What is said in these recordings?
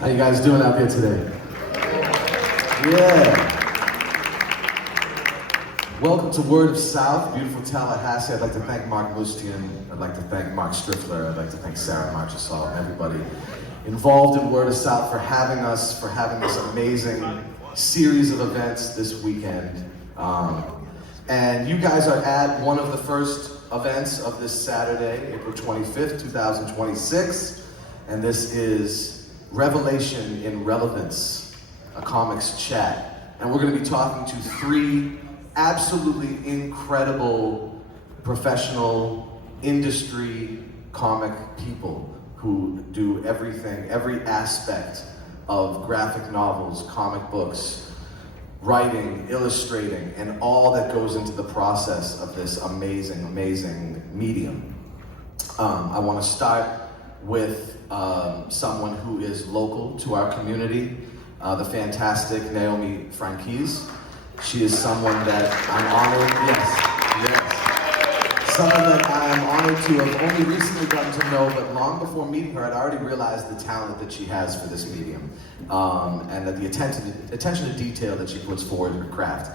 How you guys doing out there today? Yeah. Welcome to Word of South, beautiful Tallahassee. I'd like to thank Mark Mustian. I'd like to thank Mark Striffler. I'd like to thank Sarah Marchesal and everybody involved in Word of South for having us, for having this amazing series of events this weekend. And you guys are at one of the first events of this Saturday, April 25th, 2026. And this is Revelation in Relevance, a comics chat. And we're going to be talking to three absolutely incredible professional industry comic people who do everything, every aspect of graphic novels, comic books, writing, illustrating, and all that goes into the process of this amazing, amazing medium. I want to start with someone who is local to our community, the fantastic Naomi Franquise. She is someone that I'm honored, someone that I'm honored to have only recently gotten to know, but long before meeting her, I'd already realized the talent that she has for this medium, and that the attention to detail that she puts forward in her craft.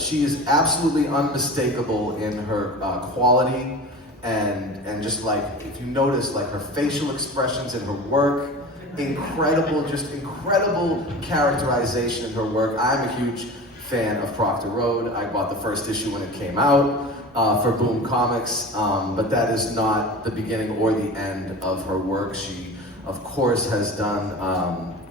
She is absolutely unmistakable in her quality, and just like, if you notice, like her facial expressions in her work, incredible characterization in her work. I'm a huge fan of Proctor Road. I bought the first issue when it came out for Boom Comics, but that is not the beginning or the end of her work. She, of course, has done,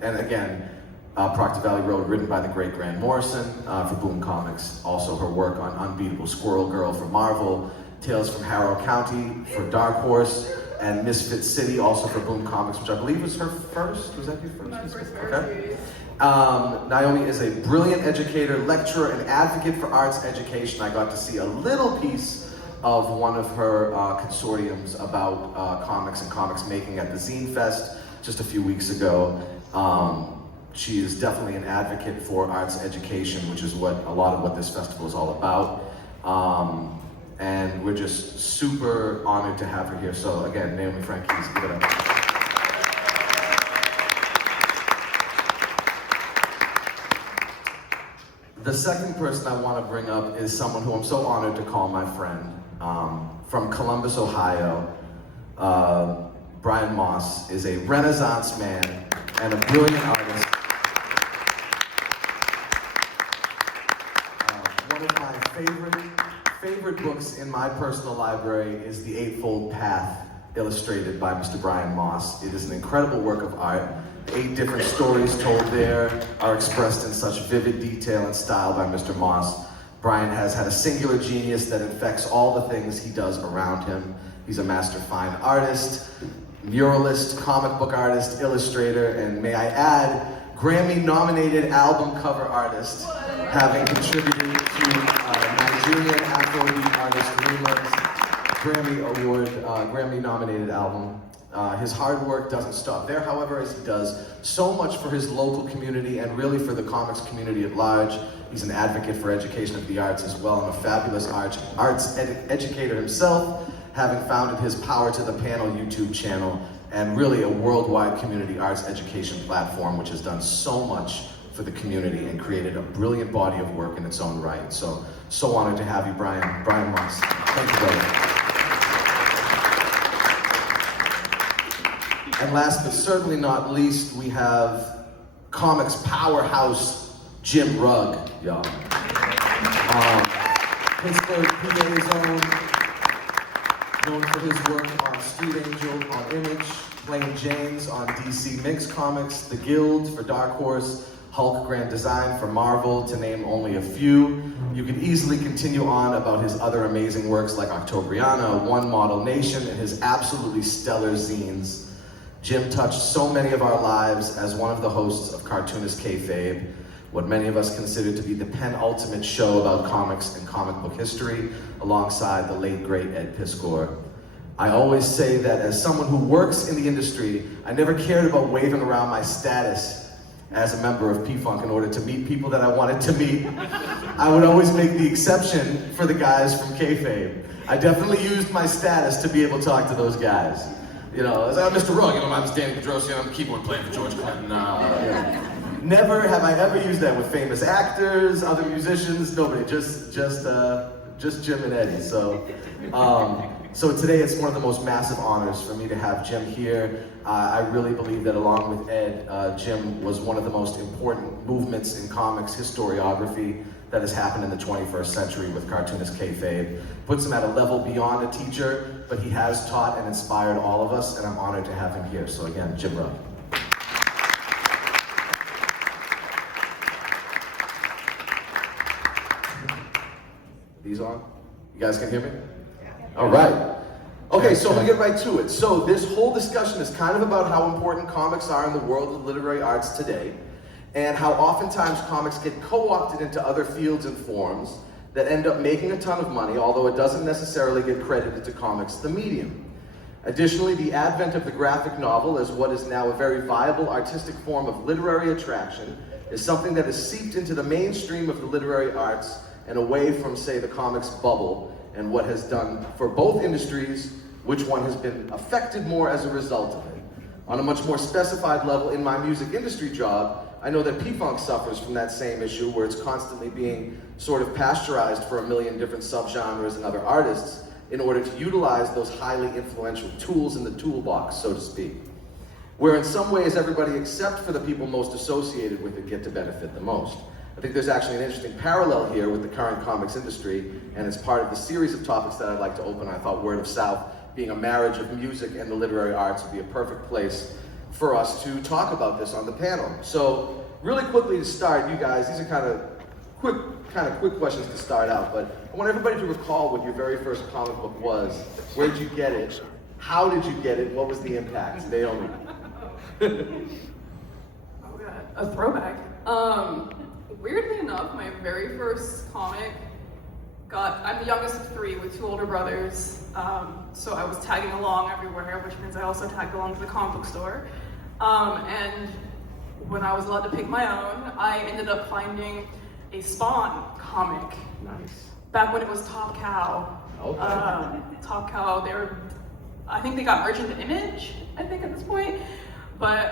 and again, Proctor Valley Road, written by the great Grant Morrison for Boom Comics. Also her work on Unbeatable Squirrel Girl for Marvel, Tales from Harrow County for Dark Horse, and Misfit City, also for Boom Comics, which I believe was her first. Was that your first? My first okay. Naomi is a brilliant educator, lecturer, and advocate for arts education. I got to see a little piece of one of her consortiums about comics and comics making at the Zine Fest just a few weeks ago. She is definitely an advocate for arts education, which is what a lot of what this festival is all about. And we're just super honored to have her here. So again, Naomi Franquise, give it up. The second person I want to bring up is someone who I'm so honored to call my friend. From Columbus, Ohio, Brian Moss is a Renaissance man and a brilliant artist. One of my favorite books in my personal library is The Eightfold Path illustrated by Mr. Brian Moss. It is an incredible work of art. The 8 different stories told there are expressed in such vivid detail and style by Mr. Moss. Brian has had a singular genius that infects all the things he does around him. He's a master fine artist, muralist, comic book artist, illustrator, and may I add, Grammy-nominated album cover artist, having contributed to Nigerian Afrobeat artist Rima's Grammy-nominated album. His hard work doesn't stop there, however, as he does so much for his local community and really for the comics community at large. He's an advocate for education of the arts as well, and a fabulous arts educator himself, having founded his Power to the Panel YouTube channel, and really a worldwide community arts education platform which has done so much for the community and created a brilliant body of work in its own right. So honored to have you, Brian. Brian Moss. Thank you, brother. And last but certainly not least, we have comics powerhouse Jim Rugg, y'all. Pittsburgh, PA's own, known for his work on Street Angel, on Image, Plain Janes on DC Minx Comics, The Guild for Dark Horse, Hulk Grand Design for Marvel, to name only a few. You could easily continue on about his other amazing works like Octobriana, One Model Nation, and his absolutely stellar zines. Jim touched so many of our lives as one of the hosts of Cartoonist Kayfabe, what many of us consider to be the penultimate show about comics and comic book history, alongside the late, great Ed Piskor. I always say that as someone who works in the industry, I never cared about waving around my status as a member of P-Funk in order to meet people that I wanted to meet. I would always make the exception for the guys from Kayfabe. I definitely used my status to be able to talk to those guys. You know, as Mr. Rugg, you know, I'm Danny Pedrossian, I'm the keyboard player for George Clinton. Never have I ever used that with famous actors, other musicians, nobody, just Jim and Eddie. So today it's one of the most massive honors for me to have Jim here. I really believe that along with Ed, Jim was one of the most important movements in comics historiography that has happened in the 21st century with Cartoonist Kayfabe. Puts him at a level beyond a teacher, but he has taught and inspired all of us, and I'm honored to have him here. So again, Jim Rugg. These on? You guys can hear me? All right. Okay, so we'll get right to it. So this whole discussion is kind of about how important comics are in the world of literary arts today, and how oftentimes comics get co-opted into other fields and forms that end up making a ton of money, although it doesn't necessarily get credited to comics, the medium. Additionally, the advent of the graphic novel as what is now a very viable artistic form of literary attraction is something that has seeped into the mainstream of the literary arts and away from, say, the comics bubble, and what has done for both industries, which one has been affected more as a result of it. On a much more specified level, in my music industry job, I know that P-Funk suffers from that same issue, where it's constantly being sort of pasteurized for a million different subgenres and other artists in order to utilize those highly influential tools in the toolbox, so to speak. Where in some ways everybody except for the people most associated with it get to benefit the most. I think there's actually an interesting parallel here with the current comics industry, and it's part of the series of topics that I'd like to open. I thought Word of South, being a marriage of music and the literary arts, would be a perfect place for us to talk about this on the panel. So really quickly to start, you guys, these are kind of quick questions to start out, but I want everybody to recall what your very first comic book was. Where did you get it? How did you get it? What was the impact? Naomi. Oh god, a throwback. Weirdly enough, my very first comic I'm the youngest of 3 with 2 older brothers, so I was tagging along everywhere, which means I also tagged along to the comic book store. And when I was allowed to pick my own, I ended up finding a Spawn comic. Nice. Back when it was Top Cow. Okay. Top Cow, I think they got merged into Image, I think at this point. But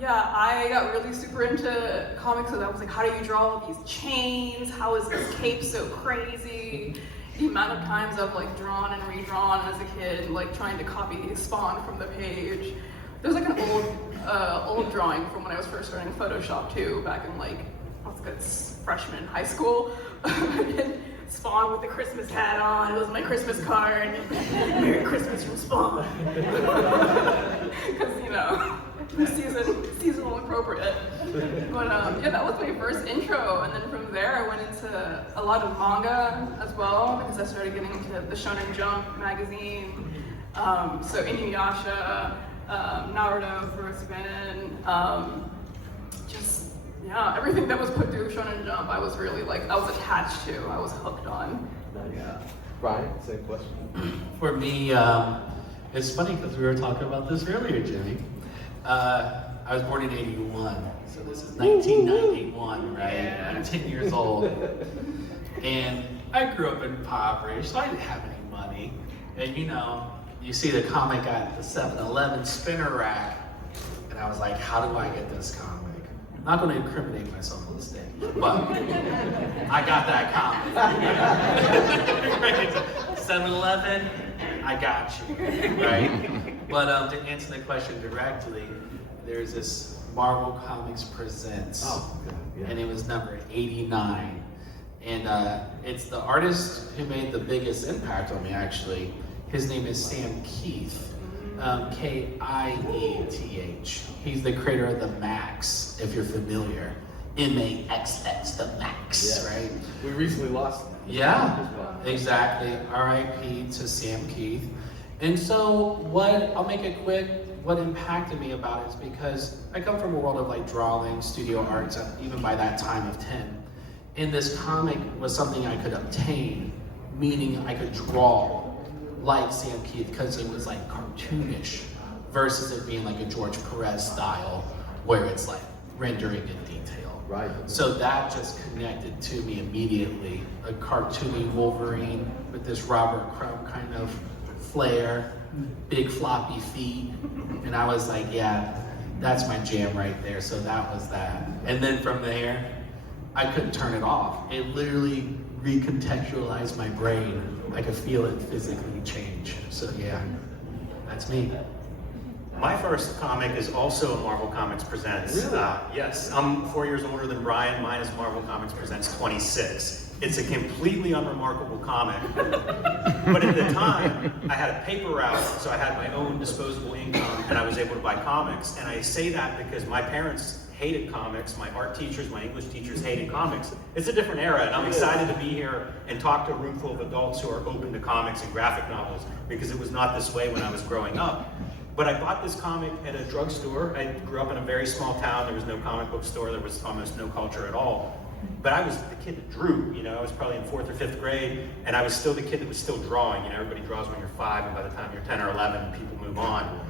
yeah, I got really super into comics, and I was like, how do you draw all these chains? How is this cape so crazy? The amount of times I've like drawn and redrawn as a kid, like trying to copy Spawn from the page. There's like an old drawing from when I was first starting Photoshop too, back in like, I was a good freshman in high school. Spawn with the Christmas hat on. It was my Christmas card. Merry Christmas from Spawn. Because, you know, seasonal appropriate. But yeah, that was my first intro. And then from there, I went into a lot of manga as well, because I started getting into the Shonen Jump magazine. So Inuyasha, Naruto, Fruits Spin, just, yeah, everything that was put through Shonen Jump, I was really like, I was attached to, I was hooked on. Yeah. Brian, same question. For me, it's funny because we were talking about this earlier, Jimmy. I was born in 81, so this is 1991, right? Yeah. I'm 10 years old. And I grew up impoverished, so I didn't have any money. And you know, you see the comic at the 7-Eleven spinner rack, and I was like, how do I get this comic? I'm not going to incriminate myself on the stage, but I got that comic. 7-Eleven, I got you, right? But to answer the question directly, there's this Marvel Comics Presents, and it was number 89. And it's the artist who made the biggest impact on me, actually. His name is Sam Keith, Kieth. He's the creator of the Max, if you're familiar. MAXX, the Max, right? We recently lost him. Yeah, exactly. R.I.P. to Sam Keith. And so I'll make it quick, what impacted me about it is because I come from a world of like drawing, studio arts, even by that time of 10. And this comic was something I could obtain, meaning I could draw like Sam Keith because it was like cartoonish versus it being like a George Perez style where it's like rendering in detail. Right. So that just connected to me immediately. A cartoony Wolverine with this Robert Crumb kind of flair, big floppy feet. And I was like, yeah, that's my jam right there. So that was that. And then from there, I couldn't turn it off. It literally recontextualized my brain. I could feel it physically change. So yeah, that's me. My first comic is also a Marvel Comics Presents. Really? Yes, I'm 4 years older than Brian. Mine is Marvel Comics Presents 26. It's a completely unremarkable comic. But at the time, I had a paper route, so I had my own disposable income, and I was able to buy comics. And I say that because my parents hated comics, my art teachers, my English teachers hated comics. It's a different era, and I'm excited to be here and talk to a room full of adults who are open to comics and graphic novels, because it was not this way when I was growing up. But I bought this comic at a drugstore. I grew up in a very small town. There was no comic book store. There was almost no culture at all. But I was the kid that drew, you know, I was probably in 4th or 5th grade, and I was still the kid that was still drawing. You know, everybody draws when you're 5, and by the time you're 10 or 11, people move on.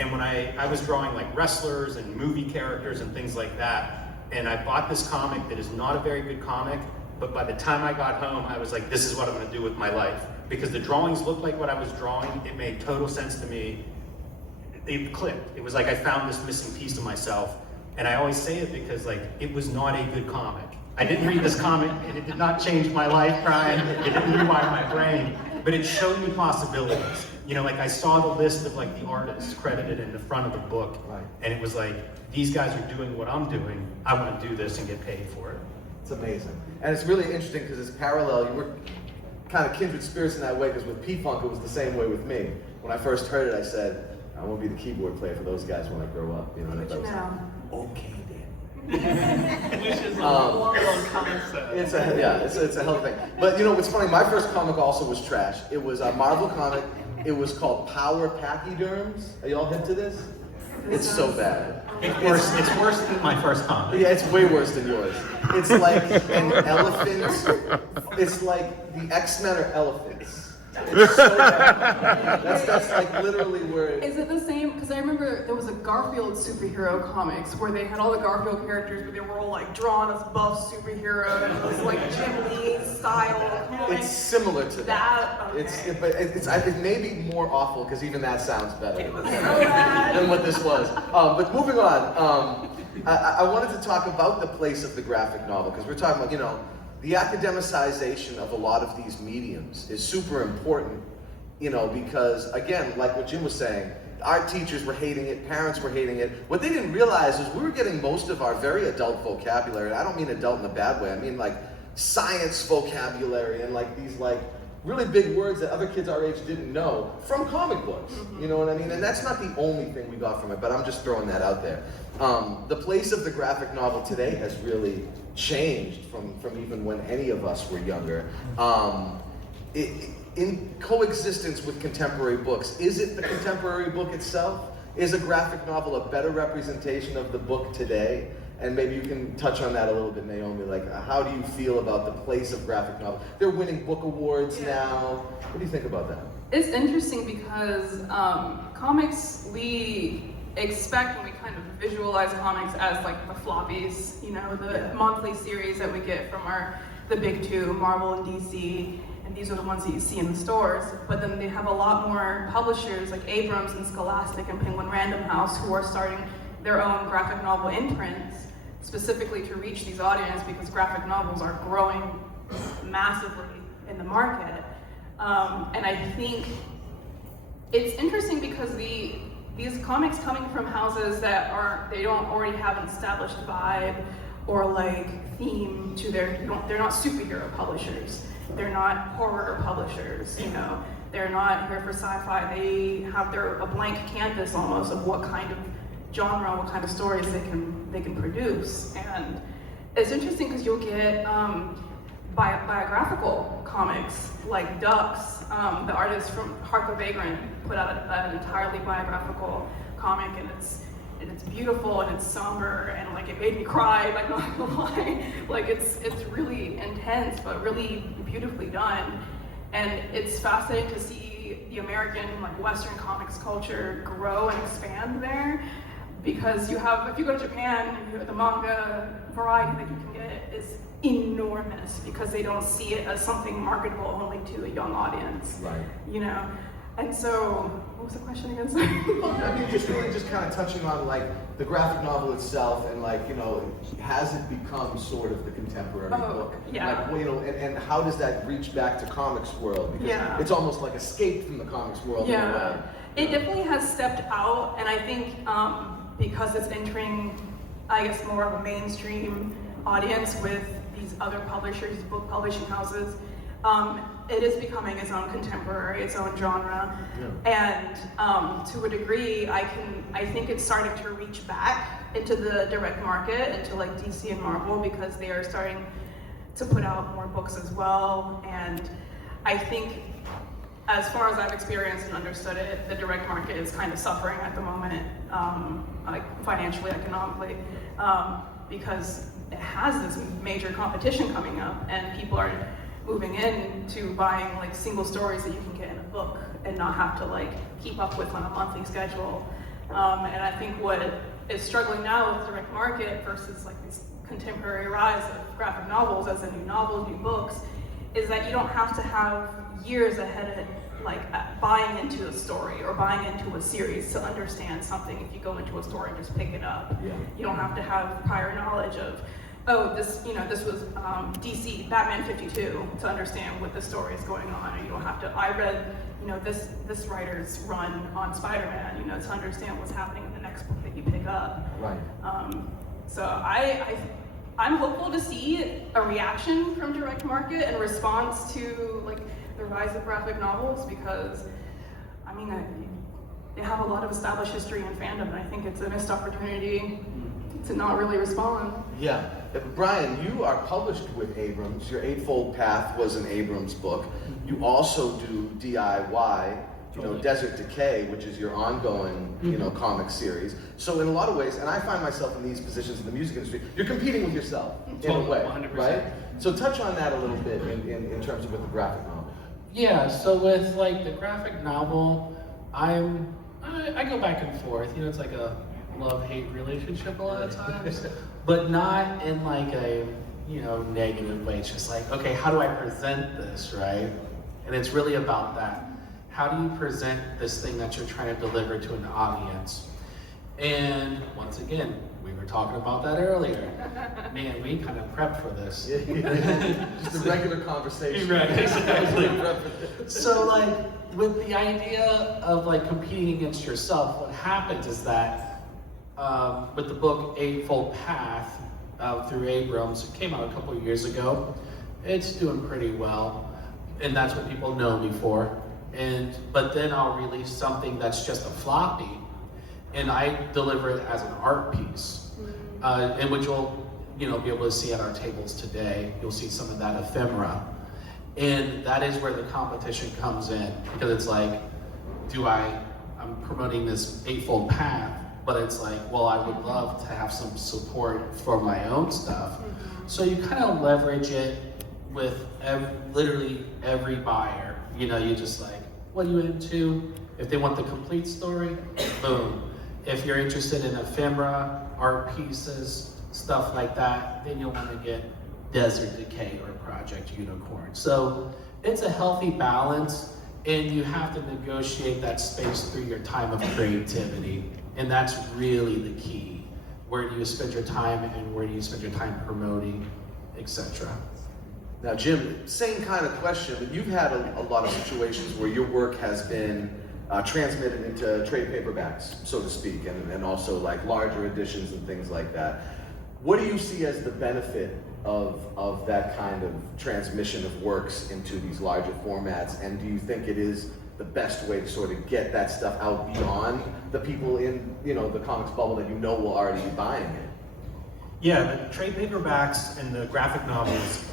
And when I was drawing like wrestlers and movie characters and things like that, and I bought this comic that is not a very good comic, but by the time I got home, I was like, this is what I'm gonna do with my life. Because the drawings looked like what I was drawing, it made total sense to me. It clicked. It was like I found this missing piece of myself. And I always say it because like, it was not a good comic. I didn't read this comic, and it did not change my life, Brian. It didn't rewire my brain, but it showed me possibilities. You know, like I saw the list of like the artists credited in the front of the book, Right. and it was like, these guys are doing what I'm doing. I want to do this and get paid for it. It's amazing. And it's really interesting because it's parallel. You were kind of kindred spirits in that way, because with P-Funk, it was the same way with me. When I first heard it, I said, I want to be the keyboard player for those guys when I grow up. You know, But you know. okay then. Which is a long concept. It's a hell of a thing. But you know what's funny? My first comic also was trash. It was a Marvel comic. It was called Power Pachyderms. Are y'all hip to this? It's so bad. It's worse than my first comic. Yeah, it's way worse than yours. It's like an elephant. It's like the X-Men are elephants. It's so bad. That's like literally where. Is it the same? Because I remember there was a Garfield superhero comics where they had all the Garfield characters, but they were all like drawn as buff superheroes, and it was like Jim Lee style comics. It's similar to that. Okay. It may be more awful because even that sounds better So bad. than what this was. But moving on, I wanted to talk about the place of the graphic novel, because we're talking about, you know, the academicization of a lot of these mediums is super important, you know, because again, like what Jim was saying, art teachers were hating it, parents were hating it. What they didn't realize is we were getting most of our very adult vocabulary, and I don't mean adult in a bad way, I mean like science vocabulary and like these like really big words that other kids our age didn't know from comic books. You know what I mean? And that's not the only thing we got from it, but I'm just throwing that out there. The place of the graphic novel today has really changed from even when any of us were younger. In coexistence with contemporary books, is it the contemporary book itself? Is a graphic novel a better representation of the book today? And maybe you can touch on that a little bit, Naomi. Like, how do you feel about the place of graphic novel? They're winning book awards now. What do you think about that? It's interesting because comics, we expect and we kind of visualize comics as like the floppies, you know, the monthly series that we get from the big two, Marvel and DC, and these are the ones that you see in the stores. But then they have a lot more publishers like Abrams and Scholastic and Penguin Random House who are starting their own graphic novel imprints specifically to reach these audiences because graphic novels are growing massively in the market. And I think it's interesting because these comics coming from houses that they don't already have an established vibe or like theme to they're not superhero publishers. They're not horror publishers, you know. They're not here for sci-fi. They have a blank canvas almost of what kind of genre, what kind of stories they can produce. And it's interesting because you'll get biographical comics like Ducks. The artist from Harko Vagrant put out an entirely biographical comic, and it's beautiful and it's somber and like it made me cry, like not gonna lie. Like it's really intense but really beautifully done. And it's fascinating to see the American like Western comics culture grow and expand there. Because if you go to Japan, the manga variety that you can get is enormous because they don't see it as something marketable only to a young audience. Right. You know? And so, what was the question again? Sorry. I mean, just kind of touching on like the graphic novel itself and like, you know, has it become sort of the contemporary book? Yeah. Like, well, you know, and how does that reach back to comics world? Because it's almost like escaped from the comics world in a way. It definitely has stepped out, and I think because it's entering, I guess, more of a mainstream audience with these other publishers, book publishing houses, it is becoming its own contemporary, its own genre. And to a degree, I think it's starting to reach back into the direct market, into like DC and Marvel, because they are starting to put out more books as well. And I think, as far as I've experienced and understood it, the direct market is kind of suffering at the moment, like financially, economically, because it has this major competition coming up, and people are moving in to buying like single stories that you can get in a book and not have to like keep up with on a monthly schedule. And I think what is struggling now with direct market versus like this contemporary rise of graphic novels as a new novels, new books, is that you don't have to have years ahead of like buying into a story or buying into a series to understand something. If you go into a store and just pick it up, you don't have to have prior knowledge of, oh, this was DC Batman 52 to understand what the story is going on. Or you don't have to. I read this writer's run on Spider-Man, to understand what's happening in the next book that you pick up. Right. So I'm hopeful to see a reaction from direct market and response to like the rise of graphic novels, because I mean they have a lot of established history and fandom, and I think it's a missed opportunity to not really respond. Yeah. Brian, you are published with Abrams. Your Eightfold Path was an Abrams book. You also do DIY, Desert Decay, which is your ongoing, comic series. So in a lot of ways, and I find myself in these positions in the music industry, you're competing with yourself in a way, 100%. right? So touch on that a little bit in terms of with the graphic novel. Yeah, so with like the graphic novel, I go back and forth. It's like a love-hate relationship a lot of times, but not in like a negative way. It's just like, okay, how do I present this, right? And it's really about that. How do you present this thing that you're trying to deliver to an audience? And once again, we were talking about that earlier. Man, we kind of prepped for this. Just a regular conversation. Right, exactly. So like, with the idea of like competing against yourself, what happens is that with the book Eightfold Path through Abrams, it came out a couple of years ago. It's doing pretty well, and that's what people know me for. But then I'll release something that's just a floppy, and I deliver it as an art piece, and which you'll be able to see at our tables today. You'll see some of that ephemera, and that is where the competition comes in, because it's like, I'm promoting this eightfold path, but it's like, well, I would love to have some support for my own stuff. So you kind of leverage it with literally every buyer. You just like, what are you into? If they want the complete story, boom. If you're interested in ephemera, art pieces, stuff like that, then you'll want to get Desert Decay or Project Unicorn. So it's a healthy balance, and you have to negotiate that space through your time of creativity. And that's really the key. Where do you spend your time, and where do you spend your time promoting, etc. Now, Jim, same kind of question, but you've had a lot of situations where your work has been transmitted into trade paperbacks, so to speak, and also like larger editions and things like that. What do you see as the benefit of that kind of transmission of works into these larger formats? And do you think it is the best way to sort of get that stuff out beyond the people in the comics bubble that will already be buying it? Yeah, the trade paperbacks and the graphic novels,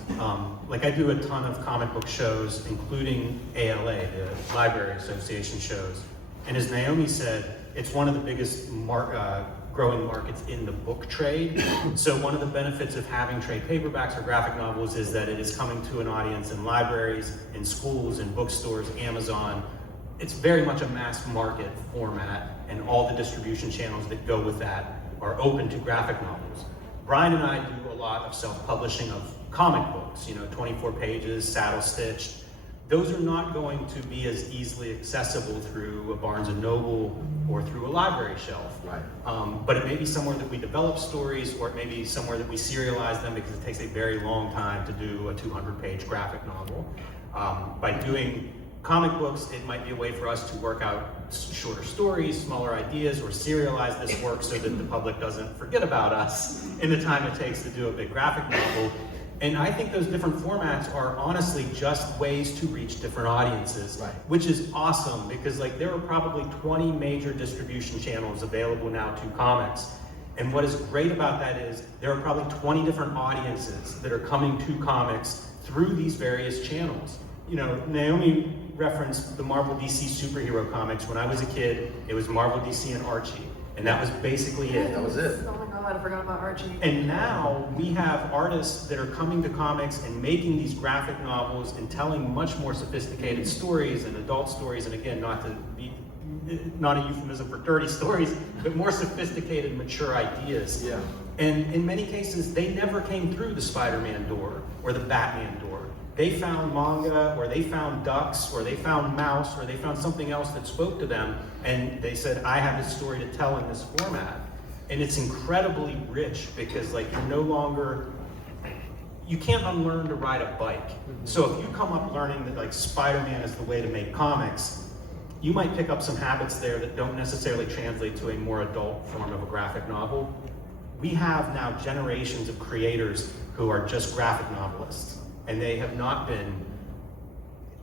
like I do a ton of comic book shows, including ALA, the Library Association shows. And as Naomi said, it's one of the biggest growing markets in the book trade. So one of the benefits of having trade paperbacks or graphic novels is that it is coming to an audience in libraries, in schools, in bookstores, Amazon. It's very much a mass market format, and all the distribution channels that go with that are open to graphic novels. Brian and I do a lot of self-publishing of comic books, 24 pages, saddle-stitched. Those are not going to be as easily accessible through a Barnes & Noble or through a library shelf. Right. But it may be somewhere that we develop stories, or it may be somewhere that we serialize them, because it takes a very long time to do a 200-page graphic novel. By doing comic books, it might be a way for us to work out shorter stories, smaller ideas, or serialize this work so that the public doesn't forget about us in the time it takes to do a big graphic novel. And I think those different formats are honestly just ways to reach different audiences, right, which is awesome, because there are probably 20 major distribution channels available now to comics. And what is great about that is there are probably 20 different audiences that are coming to comics through these various channels. Naomi referenced the Marvel DC superhero comics. When I was a kid, it was Marvel, DC, and Archie. And that was basically it. That was it. Oh my god, I forgot about Archie. And now we have artists that are coming to comics and making these graphic novels and telling much more sophisticated stories and adult stories. And again, not a euphemism for dirty stories, but more sophisticated, mature ideas. Yeah. And in many cases, they never came through the Spider-Man door or the Batman door. They found manga, or they found ducks, or they found mouse, or they found something else that spoke to them, and they said, I have this story to tell in this format. And it's incredibly rich, because you're no longer, you can't unlearn to ride a bike. So if you come up learning that Spider-Man is the way to make comics, you might pick up some habits there that don't necessarily translate to a more adult form of a graphic novel. We have now generations of creators who are just graphic novelists. And they have not been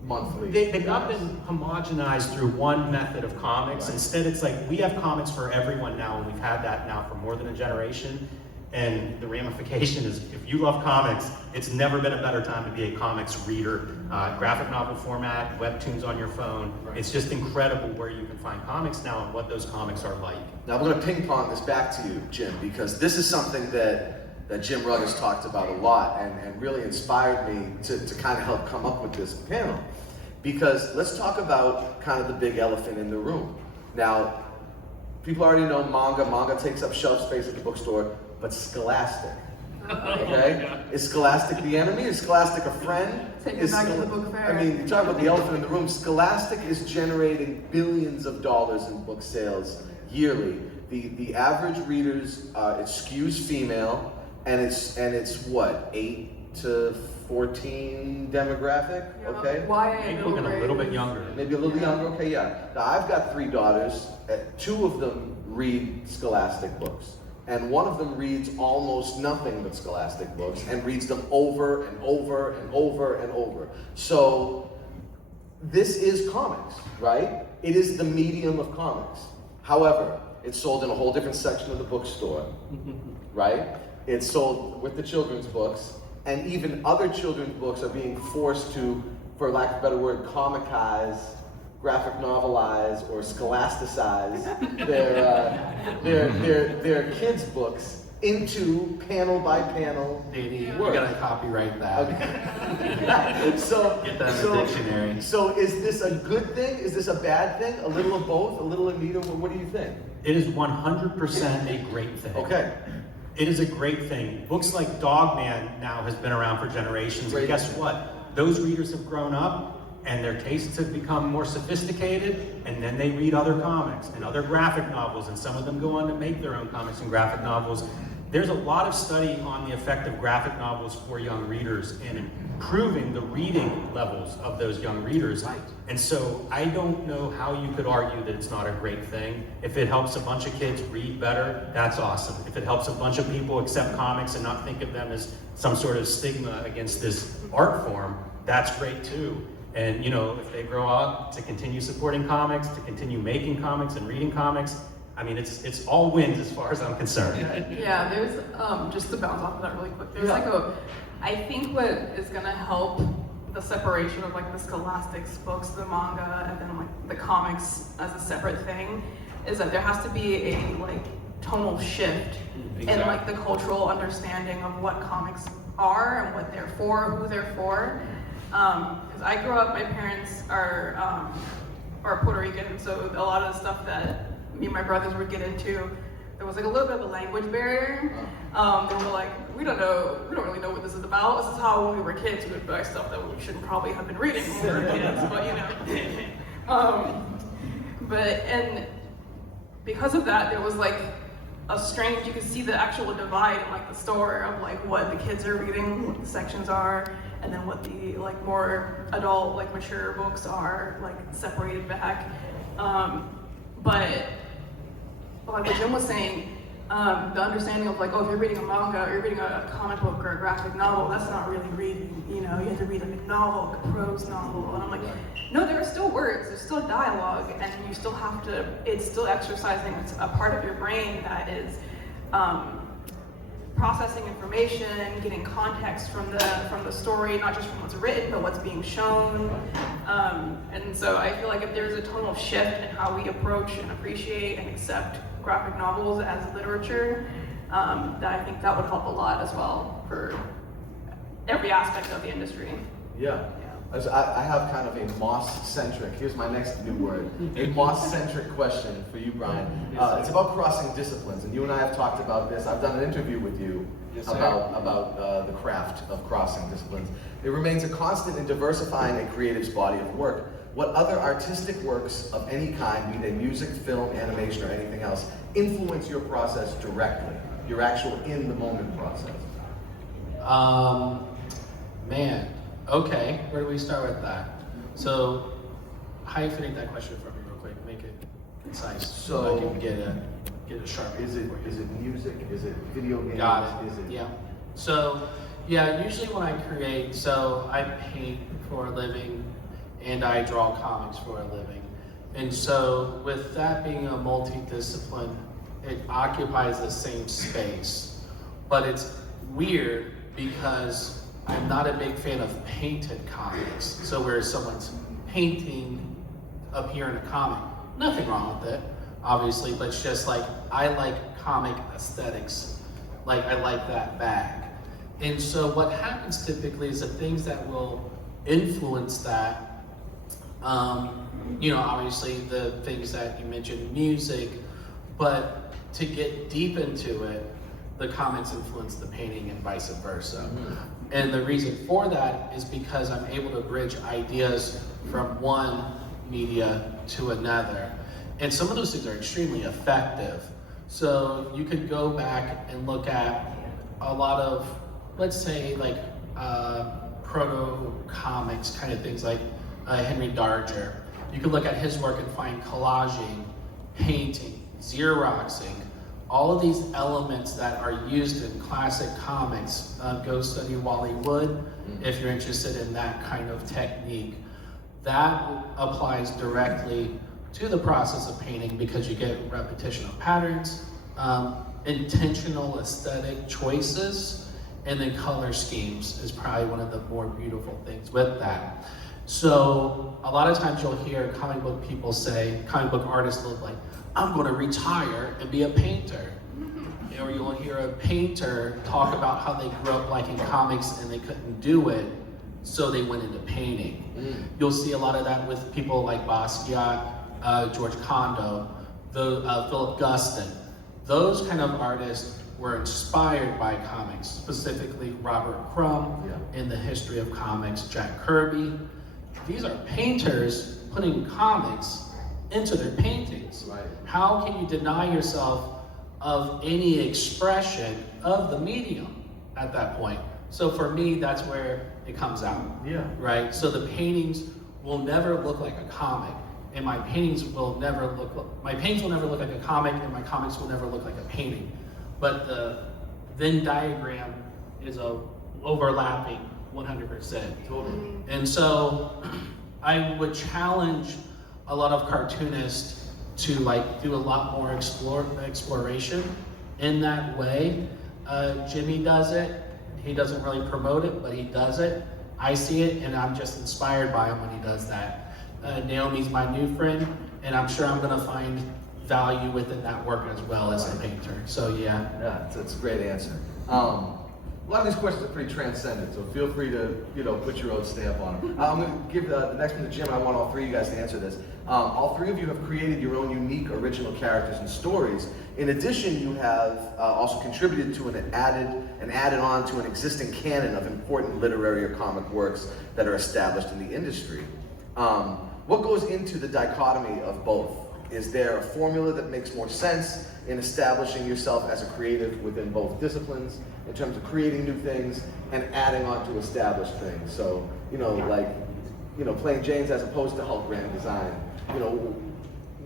monthly. They've not been homogenized through one method of comics. Right. Instead, it's we have comics for everyone now, and we've had that now for more than a generation. And the ramification is, if you love comics, it's never been a better time to be a comics reader. Graphic novel format, webtoons on your phone. Right. It's just incredible where you can find comics now and what those comics are like. Now I'm going to ping pong this back to you, Jim, because this is something that Jim Rugg has talked about a lot, and really inspired me to kind of help come up with this panel. Because let's talk about kind of the big elephant in the room. Now, people already know manga. Manga takes up shelf space at the bookstore, but Scholastic. Okay? Is Scholastic the enemy? Is Scholastic a friend? Take it back to the book fair. I mean, you talk about the elephant in the room. Scholastic is generating billions of dollars in book sales yearly. The average readers, it skews female. And it's what, 8 to 14 demographic? Yeah, okay. Maybe looking a little bit younger. Maybe a little younger. Okay, yeah. Now I've got 3 daughters. 2 of them read Scholastic books. and one of them reads almost nothing but Scholastic books and reads them over and over and over and over. So this is comics, right? It is the medium of comics. However, it's sold in a whole different section of the bookstore, right? It's sold with the children's books, and even other children's books are being forced to, for lack of a better word, comicize, graphic novelize, or scholasticize their kids' books into panel by panel Maybe you work. gotta copyright that. Okay. So, Get that in the dictionary. So is this a good thing? Is this a bad thing? A little of both? A little of neither? What do you think? It is 100% a great thing. Okay. It is a great thing. Books like Dog Man now has been around for generations. Great. And guess what? Those readers have grown up and their tastes have become more sophisticated, and then they read other comics and other graphic novels, and some of them go on to make their own comics and graphic novels. There's a lot of study on the effect of graphic novels for young readers and improving the reading levels of those young readers. Right. And so I don't know how you could argue that it's not a great thing. If it helps a bunch of kids read better, that's awesome. If it helps a bunch of people accept comics and not think of them as some sort of stigma against this art form, that's great too. And you know, if they grow up to continue supporting comics, to continue making comics and reading comics, I mean, it's all wins as far as I'm concerned. Yeah, there's, just to bounce off of that really quick, there's I think what is gonna help the separation of like the Scholastics books, the manga, and then like the comics as a separate thing, is that there has to be a like tonal shift in like the cultural understanding of what comics are and what they're for, who they're for. Because I grew up, my parents are Puerto Rican, and so a lot of the stuff that me and my brothers would get into, there was like a little bit of a language barrier. They were like, we don't really know what this is about. This is how when we were kids we would buy stuff that we shouldn't probably have been reading when we were kids, but you know. And because of that, there was like a strange, you could see the actual divide in like the store of like what the kids are reading, what the sections are, and then what the like more adult, like mature books are, like separated back. But like what Jim was saying, the understanding of like, oh, if you're reading a manga or you're reading a comic book or a graphic novel, that's not really reading, you know, you have to read like a novel, like a prose novel. And I'm like, no, there are still words, there's still dialogue, and you still have to, it's still exercising a part of your brain that is processing information, getting context from the story, not just from what's written, but what's being shown. And so I feel like if there's a tonal shift in how we approach and appreciate and accept graphic novels as literature, that I think that would help a lot as well for every aspect of the industry. Yeah. I have kind of a Moss-centric, here's my next new word, a Moss-centric question for you, Brian. It's about crossing disciplines, and you and I have talked about this. I've done an interview with you about the craft of crossing disciplines. It remains a constant in diversifying a creative's body of work. What other artistic works of any kind, be they music, film, animation, or anything else, influence your process directly, your actual in-the-moment process? Man. Okay, where do we start with that? So, hyphenate that question for me real quick. Make it concise so I can get a sharp Is answer for you. it music? Is it video games? Got it. Is it? Yeah. So, yeah, usually when I create, so I paint for a living and I draw comics for a living. And so, with that being a multi-discipline, it occupies the same space. But it's weird because I'm not a big fan of painted comics. So where someone's painting up here in a comic, nothing wrong with it, obviously, but it's just like, I like comic aesthetics. Like, I like that bag. And so what happens typically is the things that will influence that, you know, obviously the things that you mentioned, music, but to get deep into it, the comics influence the painting and vice versa. Mm-hmm. And the reason for that is because I'm able to bridge ideas from one media to another. And some of those things are extremely effective. So you could go back and look at a lot of, let's say, like proto-comics kind of things like Henry Darger. You could look at his work and find collaging, painting, Xeroxing, all of these elements that are used in classic comics, go study Wally Wood if you're interested in that kind of technique. That applies directly to the process of painting because you get repetition of patterns, intentional aesthetic choices, and then color schemes is probably one of the more beautiful things with that. So a lot of times you'll hear comic book people say, comic book artists look like, I'm going to retire and be a painter. Or you'll hear a painter talk about how they grew up liking comics and they couldn't do it, so they went into painting. You'll see a lot of that with people like Basquiat, George Condo, Philip Guston. Those kind of artists were inspired by comics, specifically Robert Crumb in the history of comics, Jack Kirby. These are painters putting comics into their paintings. Right. How can you deny yourself of any expression of the medium at that point? So for me, that's where it comes out. Yeah. Right? So the paintings will never look like a comic, and my paintings will never look like a comic, and my comics will never look like a painting. But the Venn diagram is overlapping 100%. Totally. And so I would challenge a lot of cartoonists to do a lot more exploration in that way. Jimmy does it. He doesn't really promote it, but he does it. I see it, and I'm just inspired by him when he does that. Naomi's my new friend, and I'm sure I'm gonna find value within that work as well as a painter. So yeah. Yeah, that's a great answer. A lot of these questions are pretty transcendent, so feel free to put your own stamp on them. I'm going to give the next one to Jim. I want all three of you guys to answer this. All three of you have created your own unique, original characters and stories. In addition, you have also contributed to and added on to an existing canon of important literary or comic works that are established in the industry. What goes into the dichotomy of both? Is there a formula that makes more sense in establishing yourself as a creative within both disciplines, in terms of creating new things and adding on to established things? So, playing James as opposed to Hulk Grand Design,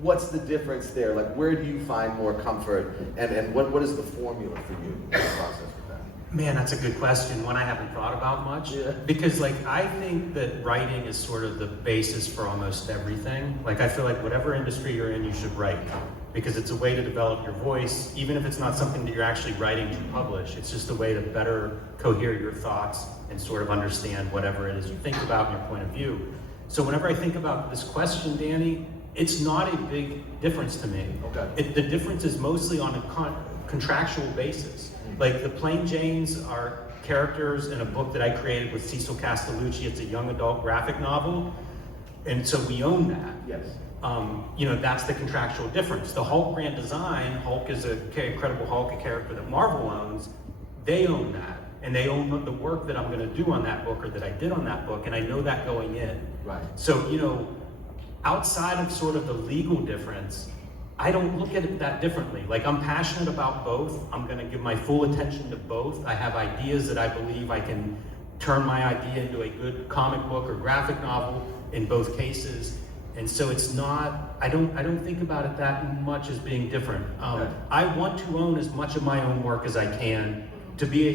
what's the difference there? Like, where do you find more comfort, and what is the formula for you in the process with that? Man, that's a good question, one I haven't thought about much. Yeah. Because I think that writing is sort of the basis for almost everything. I feel like whatever industry you're in, you should write. Because it's a way to develop your voice, even if it's not something that you're actually writing to publish. It's just a way to better cohere your thoughts and sort of understand whatever it is you think about and your point of view. So whenever I think about this question, Danny, it's not a big difference to me. Okay. The difference is mostly on a contractual basis. The Plain Janes are characters in a book that I created with Cecil Castellucci. It's a young adult graphic novel, and so we own that. Yes. That's the contractual difference. The Hulk Grand Design, Hulk is Incredible Hulk, a character that Marvel owns. They own that, and they own the work that I'm going to do on that book or that I did on that book, and I know that going in. Right. So outside of sort of the legal difference, I don't look at it that differently. I'm passionate about both. I'm going to give my full attention to both. I have ideas that I believe I can turn my idea into a good comic book or graphic novel in both cases. And so it's not, I don't think about it that much as being different. I want to own as much of my own work as I can. To be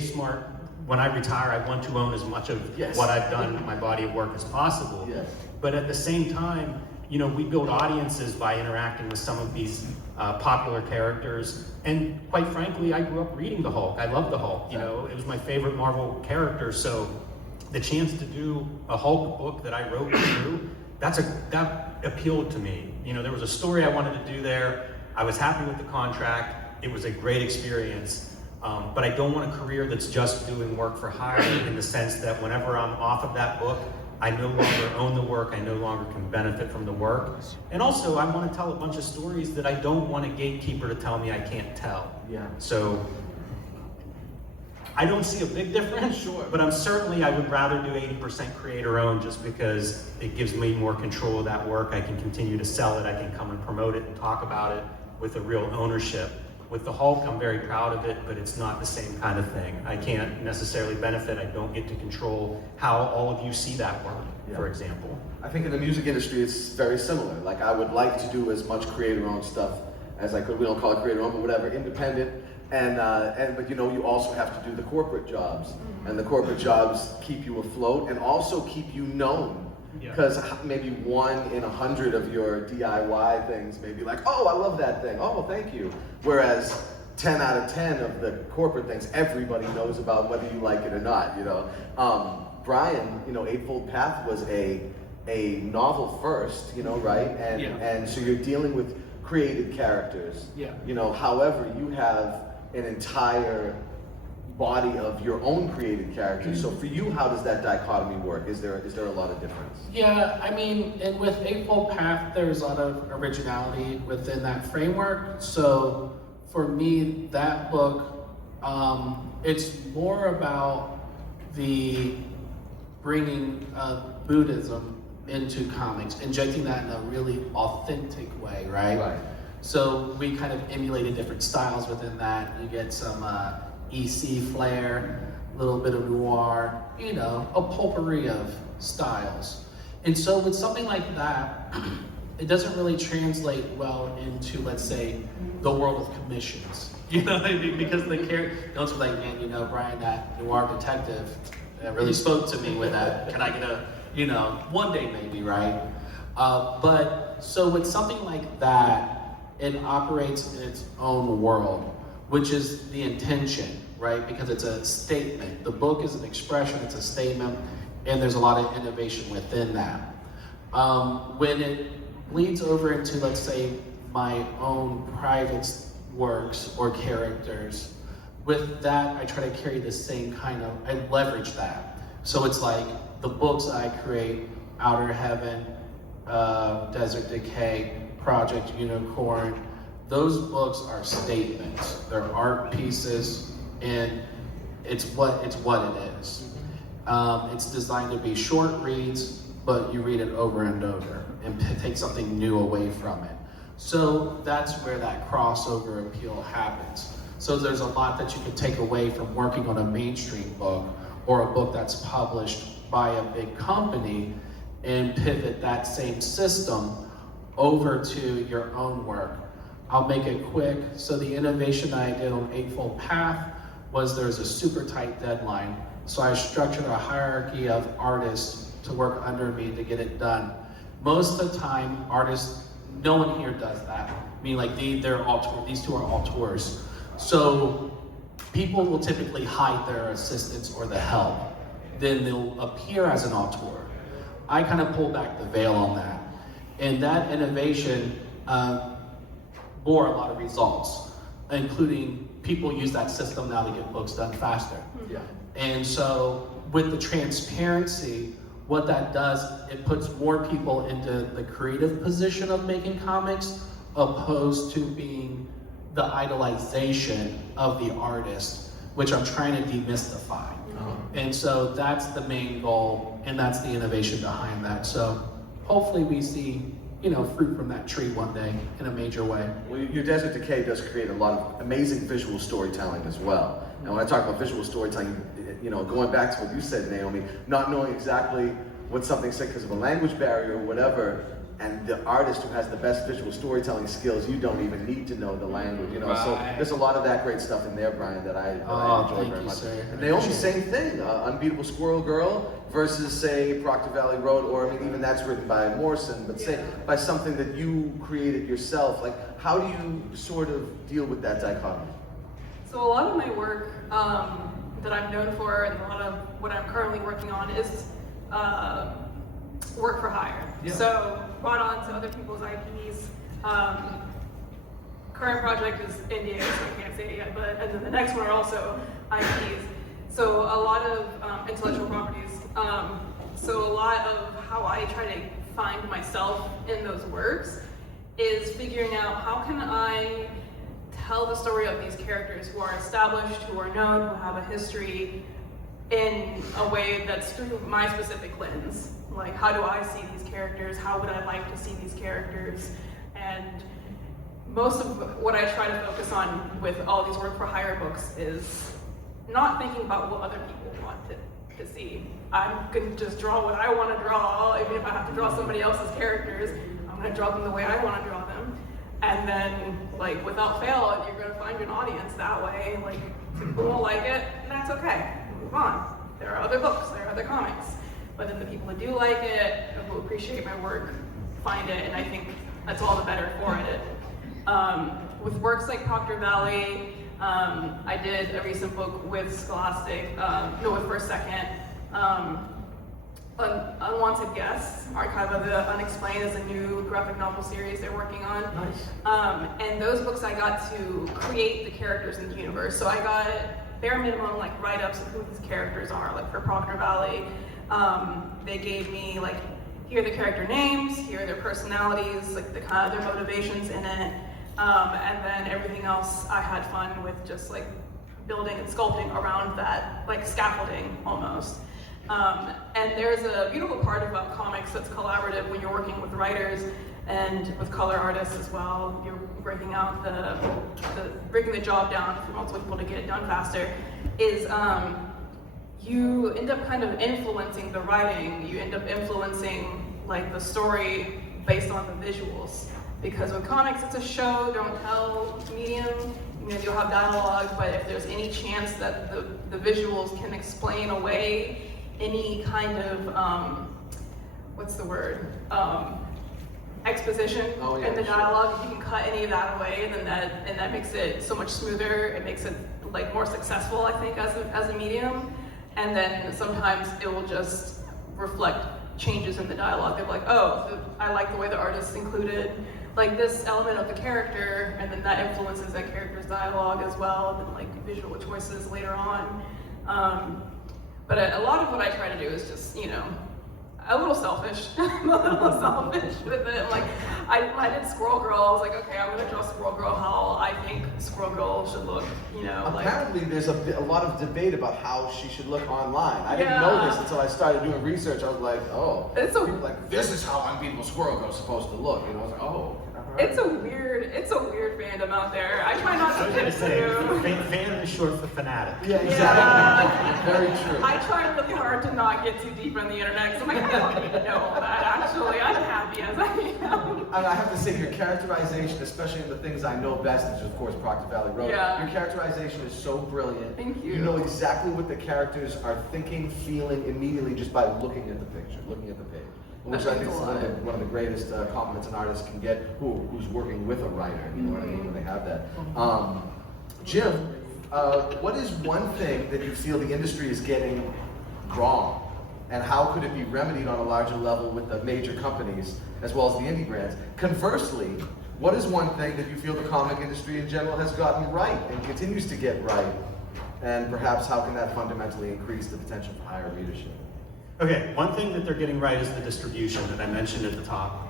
when I retire, I want to own as much of what I've done in my body of work as possible. Yes. But at the same time, we build audiences by interacting with some of these popular characters. And quite frankly, I grew up reading the Hulk. I love the Hulk. It was my favorite Marvel character. So the chance to do a Hulk book that I wrote and drew, that appealed to me. There was a story I wanted to do there. I was happy with the contract. It was a great experience. But I don't want a career that's just doing work for hire, in the sense that whenever I'm off of that book, I no longer own the work, I no longer can benefit from the work. And also, I want to tell a bunch of stories that I don't want a gatekeeper to tell me I can't tell. Yeah. So, I don't see a big difference, Sure. But I would rather do 80% creator owned, just because it gives me more control of that work. I can continue to sell it, I can come and promote it and talk about it with a real ownership. With the Hulk, I'm very proud of it, but it's not the same kind of thing. I can't necessarily benefit. I don't get to control how all of you see that work, for example. I think in the music industry, it's very similar. I would like to do as much creator-owned stuff as I could. We don't call it creator owned, but whatever, independent. But you know, you also have to do the corporate jobs, and the corporate jobs keep you afloat and also keep you known. Because maybe 1 in 100 of your DIY things may be like, oh, I love that thing. Oh, well, thank you. Whereas 10 out of 10 of the corporate things, everybody knows about whether you like it or not. You know, Brian, you know, Eightfold Path was a novel first. You know, right? And so you're dealing with created characters. Yeah. You know, however, you have an entire body of your own created characters. So for you, how does that dichotomy work? Is there a lot of difference? Yeah, I mean, and with Eightfold Path, there's a lot of originality within that framework. So for me, that book, it's more about the bringing Buddhism into comics, injecting that in a really authentic way, right? Right. So we kind of emulated different styles within that. You get some EC flair, a little bit of noir, you know, a potpourri of styles. And so with something like that, it doesn't really translate well into, let's say, the world of commissions. You know what I mean? Because the character, don't be like, man, you know, Brian, that noir detective, that really spoke to me with that. Can I get a, you know, one day maybe, right? But so with something like that, it operates in its own world, which is the intention, right? Because it's a statement. The book is an expression, it's a statement, and there's a lot of innovation within that. When it bleeds over into, let's say, my own private works or characters, with that, I try to carry the same kind of, I leverage that. So it's like the books I create, Outer Heaven, Desert Decay, Project Unicorn, those books are statements. They're art pieces, and it's what it is. It's designed to be short reads, but you read it over and over and take something new away from it. So that's where that crossover appeal happens. So there's a lot that you can take away from working on a mainstream book or a book that's published by a big company and pivot that same system over to your own work. I'll make it quick. So the innovation that I did on Eightfold Path was there's a super tight deadline. So I structured a hierarchy of artists to work under me to get it done. Most of the time, artists, no one here does that. I mean, like they're all these two are auteurs. So people will typically hide their assistants or the help. Then they'll appear as an auteur. I kind of pulled back the veil on that. And that innovation bore a lot of results, including people use that system now to get books done faster. Yeah. And so with the transparency, what that does, it puts more people into the creative position of making comics, opposed to being the idolization of the artist, which I'm trying to demystify. And so that's the main goal, and that's the innovation behind that. So hopefully we see, you know, fruit from that tree one day in a major way. Well, your Desert Decay does create a lot of amazing visual storytelling as well. And when I talk about visual storytelling, you know, going back to what you said, Naomi, not knowing exactly what something said because of a language barrier or whatever, and the artist who has the best visual storytelling skills, you don't even need to know the language, you know. So there's a lot of that great stuff in there, Brian, that I enjoy very much. Sir. And Naomi, same thing. Unbeatable Squirrel Girl versus, say, Proctor Valley Road, or I mean, even that's written by Morrison, but say by something that you created yourself. Like, how do you sort of deal with that dichotomy? So a lot of my work that I'm known for, and a lot of what I'm currently working on is work for hire. Yeah. So brought on to other people's IPs. Current project is NDA, so I can't say it yet, but and then the next one are also IPs. So a lot of intellectual properties. So a lot of how I try to find myself in those works is figuring out how can I tell the story of these characters who are established, who are known, who have a history in a way that's through my specific lens. Like, how do I see these characters? How would I like to see these characters? And most of what I try to focus on with all these work for hire books is not thinking about what other people want to see. I'm gonna just draw what I want to draw. Even if I have to draw somebody else's characters, I'm gonna draw them the way I want to draw them. And then Like without fail, you're gonna find an audience that way. Like if people won't like it, that's okay. Move on. There are other books, there are other comics. But then the people who do like it, who appreciate my work, find it, and I think that's all the better for it. With works like Proctor Valley, I did a recent book with Scholastic, with First Second. Unwanted Guests, Archive of the Unexplained is a new graphic novel series they're working on. Nice. And those books I got to create the characters in the universe. So I got bare minimum like write-ups of who these characters are. Like for Proctor Valley, they gave me like, here are the character names, here are their personalities, like the kind of their motivations in it. And then everything else I had fun with just like building and sculpting around that, like scaffolding almost. And there's a beautiful part about comics that's collaborative when you're working with writers and with color artists as well. You're breaking out breaking the job down for multiple people to get it done faster. Is you end up kind of influencing the writing. You end up influencing like the story based on the visuals. Because with comics, it's a show, don't tell medium. You know, you'll have dialogue, but if there's any chance that the visuals can explain away any kind of, what's the word? Exposition in the dialogue, if you can cut any of that away, then that makes it so much smoother. It makes it like more successful, I think, as a medium. And then sometimes it will just reflect changes in the dialogue. They're like, oh, I like the way the artist included like this element of the character, and then that influences that character's dialogue as well, and then like visual choices later on. But a lot of what I try to do is just, you know, a little selfish, a little selfish with it. Like, when I did Squirrel Girl, I was like, okay, I'm gonna draw Squirrel Girl how I think Squirrel Girl should look, you know. Apparently there's a lot of debate about how she should look online. I didn't know this until I started doing research. I was like, oh, people like, this is how Unbeatable Squirrel Girl's supposed to look. You know, I was like, oh. It's a weird fandom out there. I try not to get Fan is short for fanatic. Yeah, exactly. Very true. I try really hard to not get too deep on the internet, because I'm like, I don't need to know all that, actually. I'm happy as I am. I have to say, your characterization, especially in the things I know best, which is of course Proctor Valley Road, your characterization is so brilliant. Thank you. You know exactly what the characters are thinking, feeling immediately just by looking at the picture, looking at the page. Which I think is one of the greatest compliments an artist can get who's working with a writer, you know what I mean, when they have that. Jim, what is one thing that you feel the industry is getting wrong? And how could it be remedied on a larger level with the major companies as well as the indie brands? Conversely, what is one thing that you feel the comic industry in general has gotten right and continues to get right? And perhaps how can that fundamentally increase the potential for higher readership? Okay, one thing that they're getting right is the distribution that I mentioned at the top.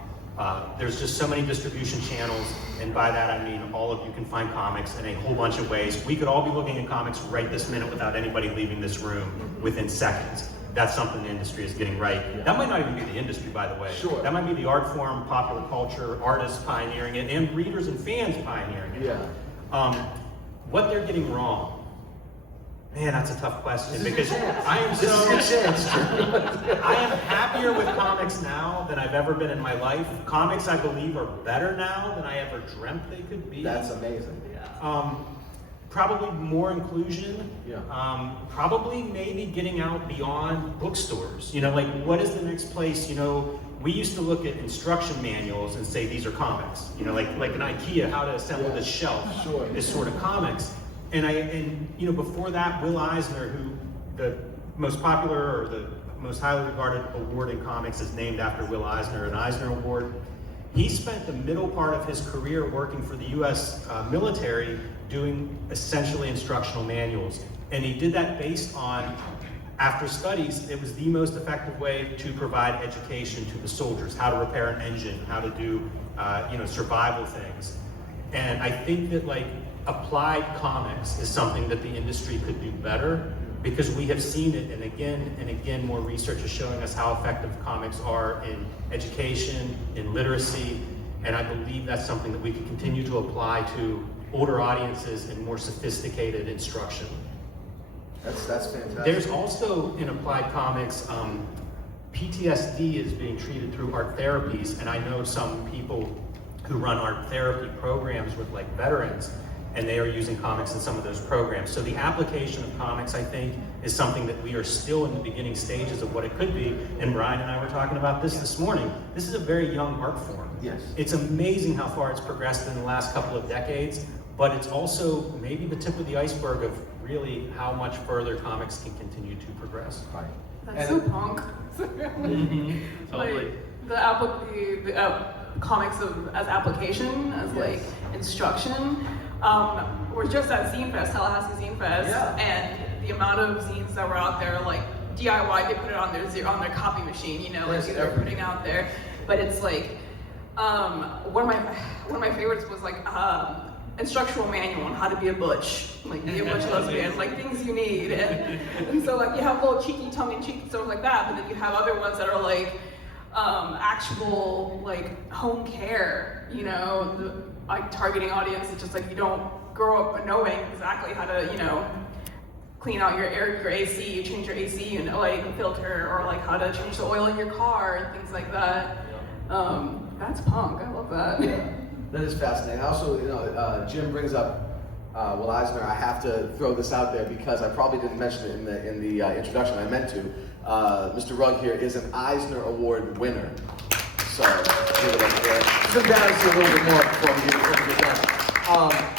There's just so many distribution channels, and by that I mean all of you can find comics in a whole bunch of ways. We could all be looking at comics right this minute without anybody leaving this room within seconds. That's something the industry is getting right. Yeah. That might not even be the industry, by the way. Sure. That might be the art form, popular culture, artists pioneering it, and readers and fans pioneering it. Yeah. What they're getting wrong. Man, that's a tough question because I am I am happier with comics now than I've ever been in my life. Comics, I believe, are better now than I ever dreamt they could be. That's amazing. Probably more inclusion. Yeah. Probably maybe getting out beyond bookstores. You know, like what is the next place? You know, we used to look at instruction manuals and say these are comics. You know, like an IKEA, how to assemble this shelf is sort of comics. And you know, before that, Will Eisner, who the most popular or the most highly regarded award in comics is named after Will Eisner, an Eisner Award. He spent the middle part of his career working for the U.S. military doing essentially instructional manuals. And he did that based on, after studies, it was the most effective way to provide education to the soldiers, how to repair an engine, how to do you know, survival things. And I think that like applied comics is something that the industry could do better, because we have seen it, and again, more research is showing us how effective comics are in education, in literacy, and I believe that's something that we could continue to apply to older audiences and more sophisticated instruction. That's fantastic. There's also, in applied comics, PTSD is being treated through art therapies, and I know some people who run art therapy programs with like veterans, and they are using comics in some of those programs. So the application of comics, I think, is something that we are still in the beginning stages of what it could be. And Brian and I were talking about this morning. This is a very young art form. Yes. It's amazing how far it's progressed in the last couple of decades, but it's also maybe the tip of the iceberg of really how much further comics can continue to progress. Right. That's so punk. Totally. Like the comics as application, as like instruction. We're just at Zine Fest, Tallahassee Zine Fest, Yeah. and the amount of zines that were out there, like DIY, they put it on their copy machine, you know, like Yes, they're putting out there. But it's like one of my favorites was like instructional manual on how to be a butch, like be a butch lesbian, like things you need, and so like you have little cheeky tongue-in-cheek stuff like that, but then you have other ones that are like actual like home care, you know, like targeting audience. It's just like you don't grow up knowing exactly how to, you know, clean out your AC, you change your AC, you know, like filter, or like how to change the oil in your car and things like that. That's punk. I love that. Yeah, that is fascinating. Also, you know, Jim brings up Will Eisner. I have to throw this out there because I probably didn't mention it in the introduction. I meant to. Mr. Rugg here is an Eisner Award winner. So give it up there. Just embarrass you a little bit more before we get done.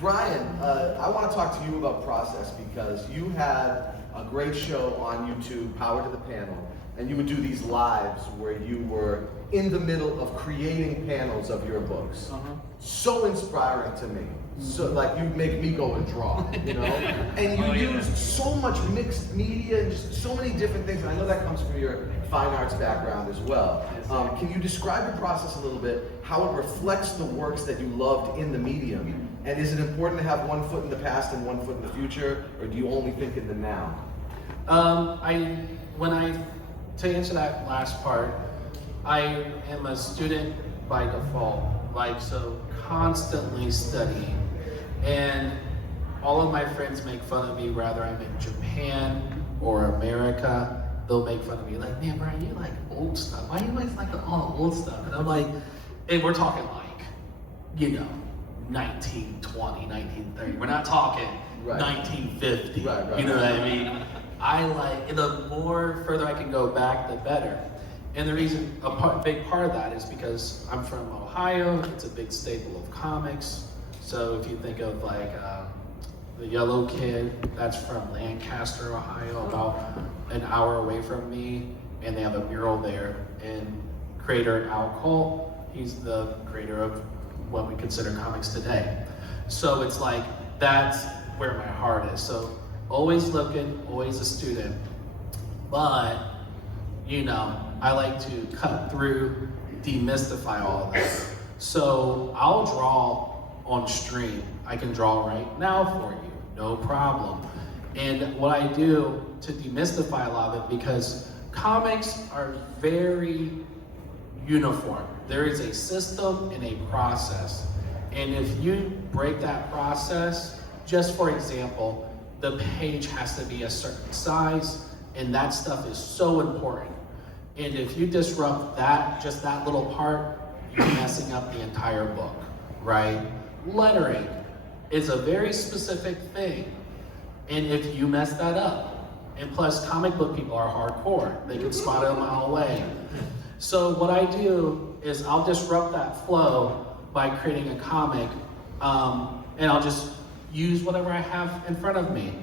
Brian, I want to talk to you about process because you had a great show on YouTube, Power to the Panel, and you would do these lives where you were in the middle of creating panels of your books. So inspiring to me. So like you make me go and draw, you know? And you used so much mixed media and just so many different things. And I know that comes from your fine arts background as well. Can you describe your process a little bit, how it reflects the works that you loved in the medium? And is it important to have one foot in the past and one foot in the future, or do you only think in the now? To answer that last part, I am a student by default, like so constantly studying. And all of my friends make fun of me, whether I'm in Japan or America, they'll make fun of me, like, man, Brian, you like old stuff. Why do you always like all the old stuff? And I'm like, and we're talking like, you know, 1920, 1930. We're not talking 1950. Right. You know what I mean? I like, the more further I can go back, the better. And the reason, big part of that is because I'm from Ohio. It's a big staple of comics. So if you think of like the Yellow Kid, that's from Lancaster, Ohio, about an hour away from me, and they have a mural there. And creator Al Cole, he's the creator of what we consider comics today. So it's like, that's where my heart is. So always looking, always a student, but you know, I like to cut through, demystify all of that. So I'll draw on stream. I can draw right now for you, no problem. And what I do to demystify a lot of it, because comics are very uniform. There is a system and a process. And if you break that process, just for example, the page has to be a certain size, and that stuff is so important. And if you disrupt that, just that little part, you're messing up the entire book, right? Lettering is a very specific thing. And if you mess that up, and plus comic book people are hardcore, they can spot it a mile away. So what I do is I'll disrupt that flow by creating a comic, and I'll just use whatever I have in front of me.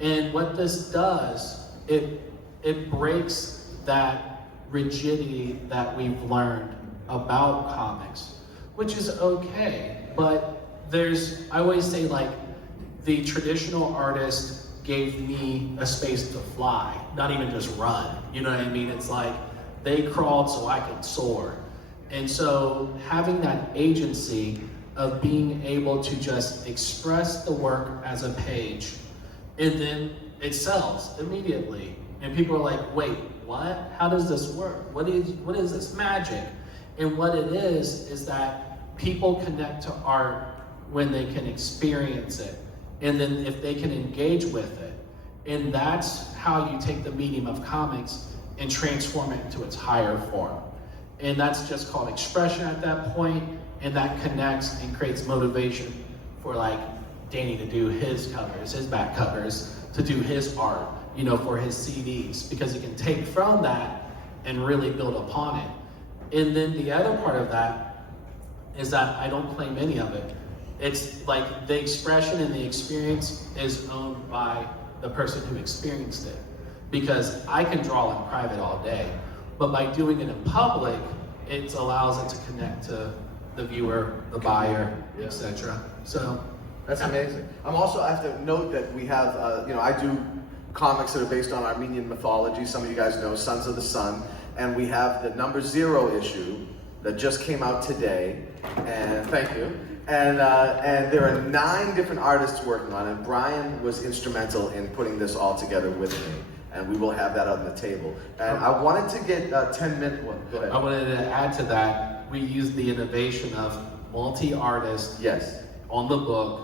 And what this does, it breaks that rigidity that we've learned about comics, which is okay, but I always say like, the traditional artist gave me a space to fly, not even just run, you know what I mean? It's like, they crawled so I could soar. And so having that agency of being able to just express the work as a page, and then it sells immediately. And people are like, wait, what? How does this work? What is this magic? And what it is that people connect to art when they can experience it. And then if they can engage with it. And that's how you take the medium of comics and transform it into its higher form. And that's just called expression at that point. and that connects and creates motivation for like Danny to do his covers, his back covers, to do his art, you know, for his CDs, because he can take from that and really build upon it. And then the other part of that is that I don't claim any of it. It's like the expression and the experience is owned by the person who experienced it. Because I can draw in private all day, but by doing it in public, it allows it to connect to the viewer, the buyer, Yeah. etc. So That's amazing. I have to note that we have, I do comics that are based on Armenian mythology. Some of you guys know Sons of the Sun. And we have the number 0 issue that just came out today. And thank you. And there are 9 different artists working on it. Brian was instrumental in putting this all together with me. And we will have that on the table. And I wanted to get 10 minutes. Go ahead. I wanted to add to that, we used the innovation of multi-artists Yes. on the book,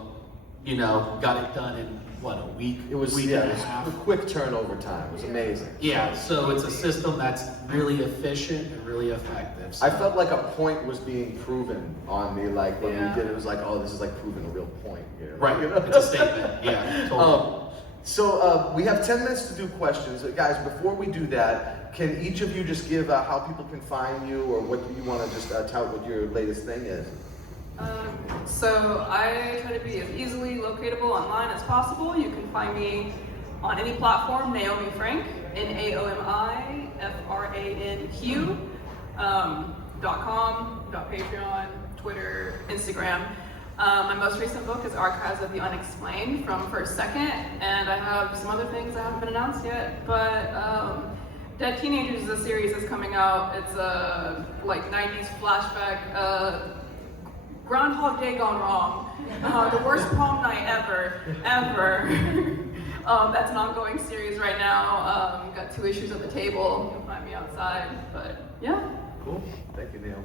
you know, got it done in what, a week? It was, week yeah, and it a was half. a quick turnover time. It was amazing. Yeah, so it's a system that's really efficient and really effective. So. I felt like a point was being proven on me, like when Yeah. we did it was like, oh, this is like proving a real point here. Right, You know? it's a statement, yeah, totally. So we have 10 minutes to do questions. Guys, before we do that, can each of you just give how people can find you, or what you want to just tout what your latest thing is? So I try to be as easily locatable online as possible. You can find me on any platform, Naomi Frank, NaomiFranq, .com, .patreon, Twitter, Instagram. My most recent book is Archives of the Unexplained from First Second, and I have some other things that haven't been announced yet, but Dead Teenagers is a series that's coming out. It's a like 90s flashback, Groundhog Day gone wrong. The worst prom night ever. That's an ongoing series right now. Got 2 issues at the table. You'll find me outside, but yeah. Cool. Thank you, Neil.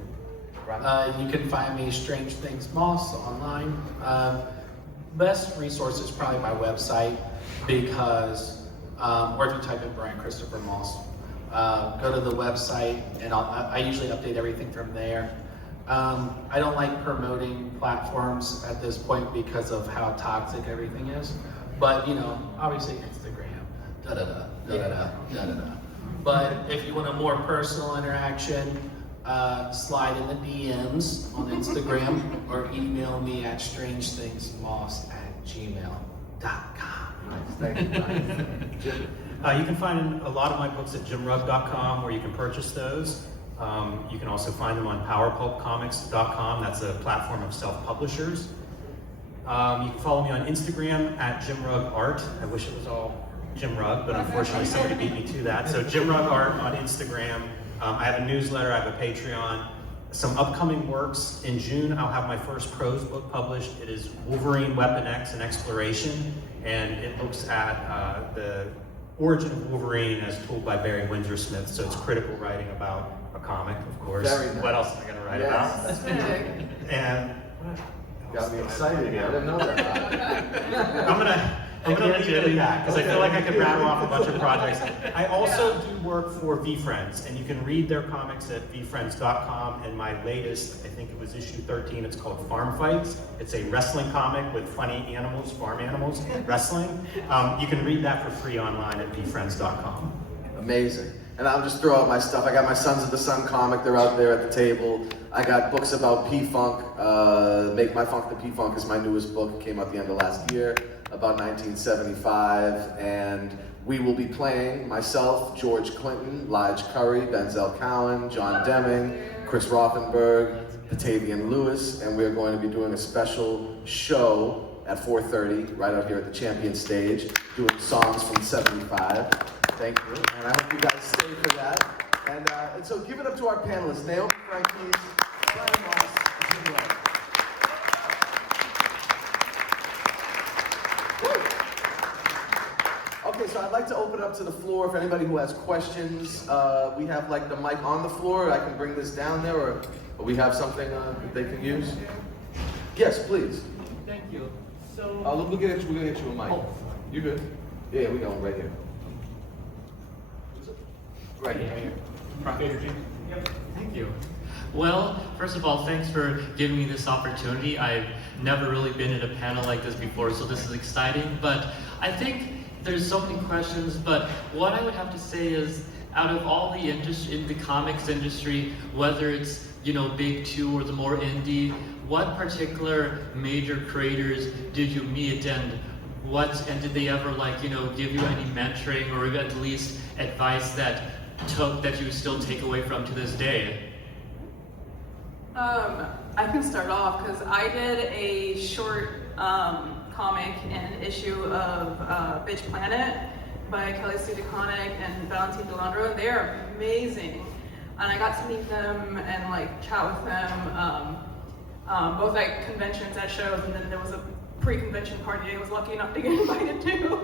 Brian? You can find me Strange Things Moss online. Best resource is probably my website, because, or if you type in Brian Christopher Moss, go to the website, and I usually update everything from there. I don't like promoting platforms at this point because of how toxic everything is. But, you know, obviously Instagram, da-da-da. But if you want a more personal interaction, slide in the DMs on Instagram or email me at strangethingsmoss@gmail.com. Nice. Thank you, Brian. Jim? You can find a lot of my books at jimrugg.com, where you can purchase those. You can also find them on powerpulpcomics.com. That's a platform of self-publishers. You can follow me on Instagram at jimruggart. I wish it was all Jim Rugg, but unfortunately somebody beat me to that. So jimruggart on Instagram. I have a newsletter, I have a Patreon. Some upcoming works. In June, I'll have my first prose book published. It is Wolverine, Weapon X, and Exploration, and it looks at the origin of Wolverine as told by Barry Windsor Smith. So it's critical writing about a comic, of course. Very nice. What else am I going to write Yes. about? That's big. And Got me excited here. I didn't know that. I'm gonna leave it at that, because I feel like I could rattle off a bunch of projects. I also do work for VFriends, and you can read their comics at vfriends.com. And my latest, I think it was issue 13, it's called Farm Fights. It's a wrestling comic with funny animals, farm animals, wrestling. You can read that for free online at vfriends.com. Amazing. And I'll just throw out my stuff. I got my Sons of the Sun comic. They're out there at the table. I got books about P-Funk. Make My Funk the P-Funk is my newest book. It came out the end of last year, about 1975. And we will be playing myself, George Clinton, Lige Curry, Denzel Cowan, John Deming, Chris Rothenberg, Batavian Lewis, and we're going to be doing a special show at 4:30 right out here at the Champion Stage, doing songs from '75. Thank you, and I hope you guys stay for that. And so give it up to our panelists, Naomi Frank, Brian Moss, and Jim Rugg. Woo! Okay, so I'd like to open it up to the floor for anybody who has questions. We have like the mic on the floor. I can bring this down there, or we have something that they can use. Yes, please. Thank you. So, We're gonna get you a mic. Oh. You good? Yeah, we going right here. Right here. here. Thank you. Well, first of all, thanks for giving me this opportunity. I've never really been in a panel like this before, so this is exciting. But I think there's so many questions, but what I would have to say is, out of all the industry, in the comics industry, whether it's, you know, big two or the more indie, what particular major creators did you meet, and did they ever, like, you know, give you any mentoring or at least advice that you still take away from to this day? I can start off because I did a short comic and issue of Bitch Planet by Kelly Sue DeConnick and Valentine Delandro. They are amazing, and I got to meet them and like chat with them both at conventions, at shows, and then there was a pre-convention party I was lucky enough to get invited to.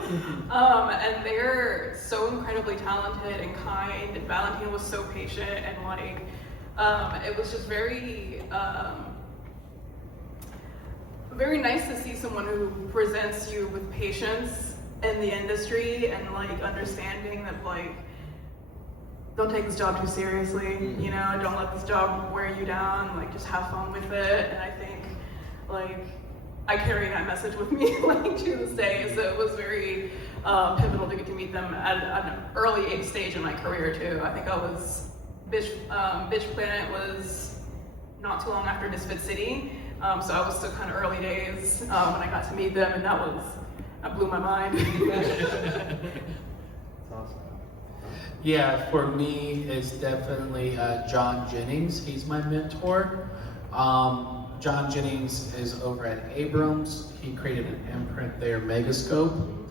And they're so incredibly talented and kind, and Valentine was so patient, and like it was just very very nice to see someone who presents you with patience in the industry and like understanding that like don't take this job too seriously, you know, don't let this job wear you down, like just have fun with it. And I think like I carry that message with me like to this day, so it was very pivotal to get to meet them at an early stage in my career too. I think I was Bitch Planet was not too long after Misfit City, so I was still kind of early days when I got to meet them, and that blew my mind. Yeah, for me, it's definitely John Jennings. He's my mentor. John Jennings is over at Abrams. He created an imprint there, Megascope.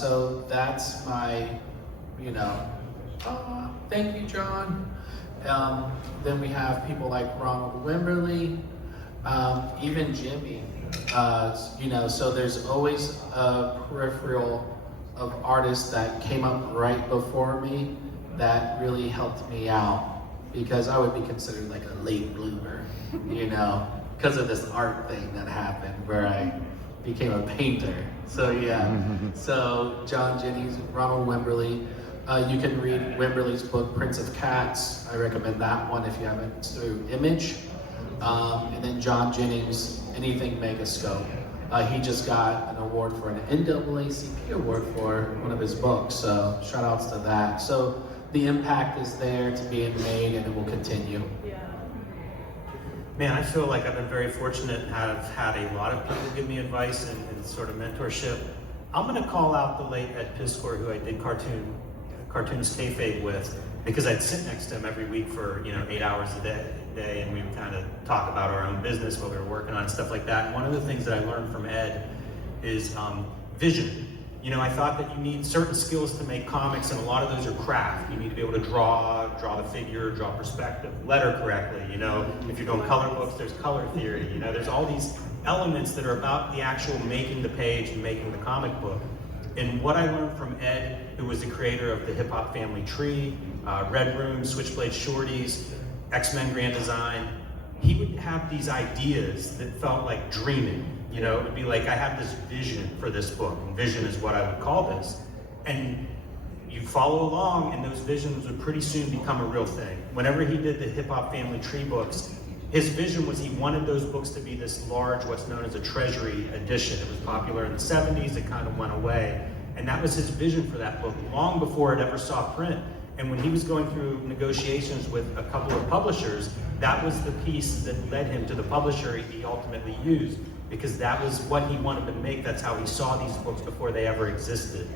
So that's my, you know, thank you, John. Then we have people like Ronald Wimberly, even Jimmy. You know, so there's always a peripheral of artists that came up right before me that really helped me out, because I would be considered like a late bloomer, you know, because of this art thing that happened where I became a painter. So yeah, so John Jennings, Ronald Wimberly. You can read Wimberly's book, Prince of Cats. I recommend that one if you haven't. It's through Image. And then John Jennings, anything Megascope. He just got an award for an NAACP award for one of his books, so shout outs to that. So the impact is there to being made, and it will continue. Yeah. Man, I feel like I've been very fortunate and have had a lot of people give me advice and sort of mentorship. I'm gonna call out the late Ed Piskor, who I did Cartoonist Kayfabe with, because I'd sit next to him every week for 8 hours a day, and we would kind of talk about our own business, what we were working on, and stuff like that. And one of the things that I learned from Ed is vision. You know, I thought that you need certain skills to make comics, and a lot of those are craft. You need to be able to draw the figure, draw perspective, letter correctly. You know, if you're doing color books, there's color theory. You know, there's all these elements that are about the actual making the page and making the comic book. And what I learned from Ed, who was the creator of the Hip Hop Family Tree, Red Room, Switchblade Shorties, X-Men Grand Design, he would have these ideas that felt like dreaming. You know, it would be like, I have this vision for this book, and vision is what I would call this. And you follow along, and those visions would pretty soon become a real thing. Whenever he did the Hip Hop Family Tree books, his vision was he wanted those books to be this large, what's known as a treasury edition. It was popular in the 70s, it kind of went away. And that was his vision for that book, long before it ever saw print. And when he was going through negotiations with a couple of publishers, that was the piece that led him to the publisher he ultimately used, because that was what he wanted to make. That's how he saw these books before they ever existed.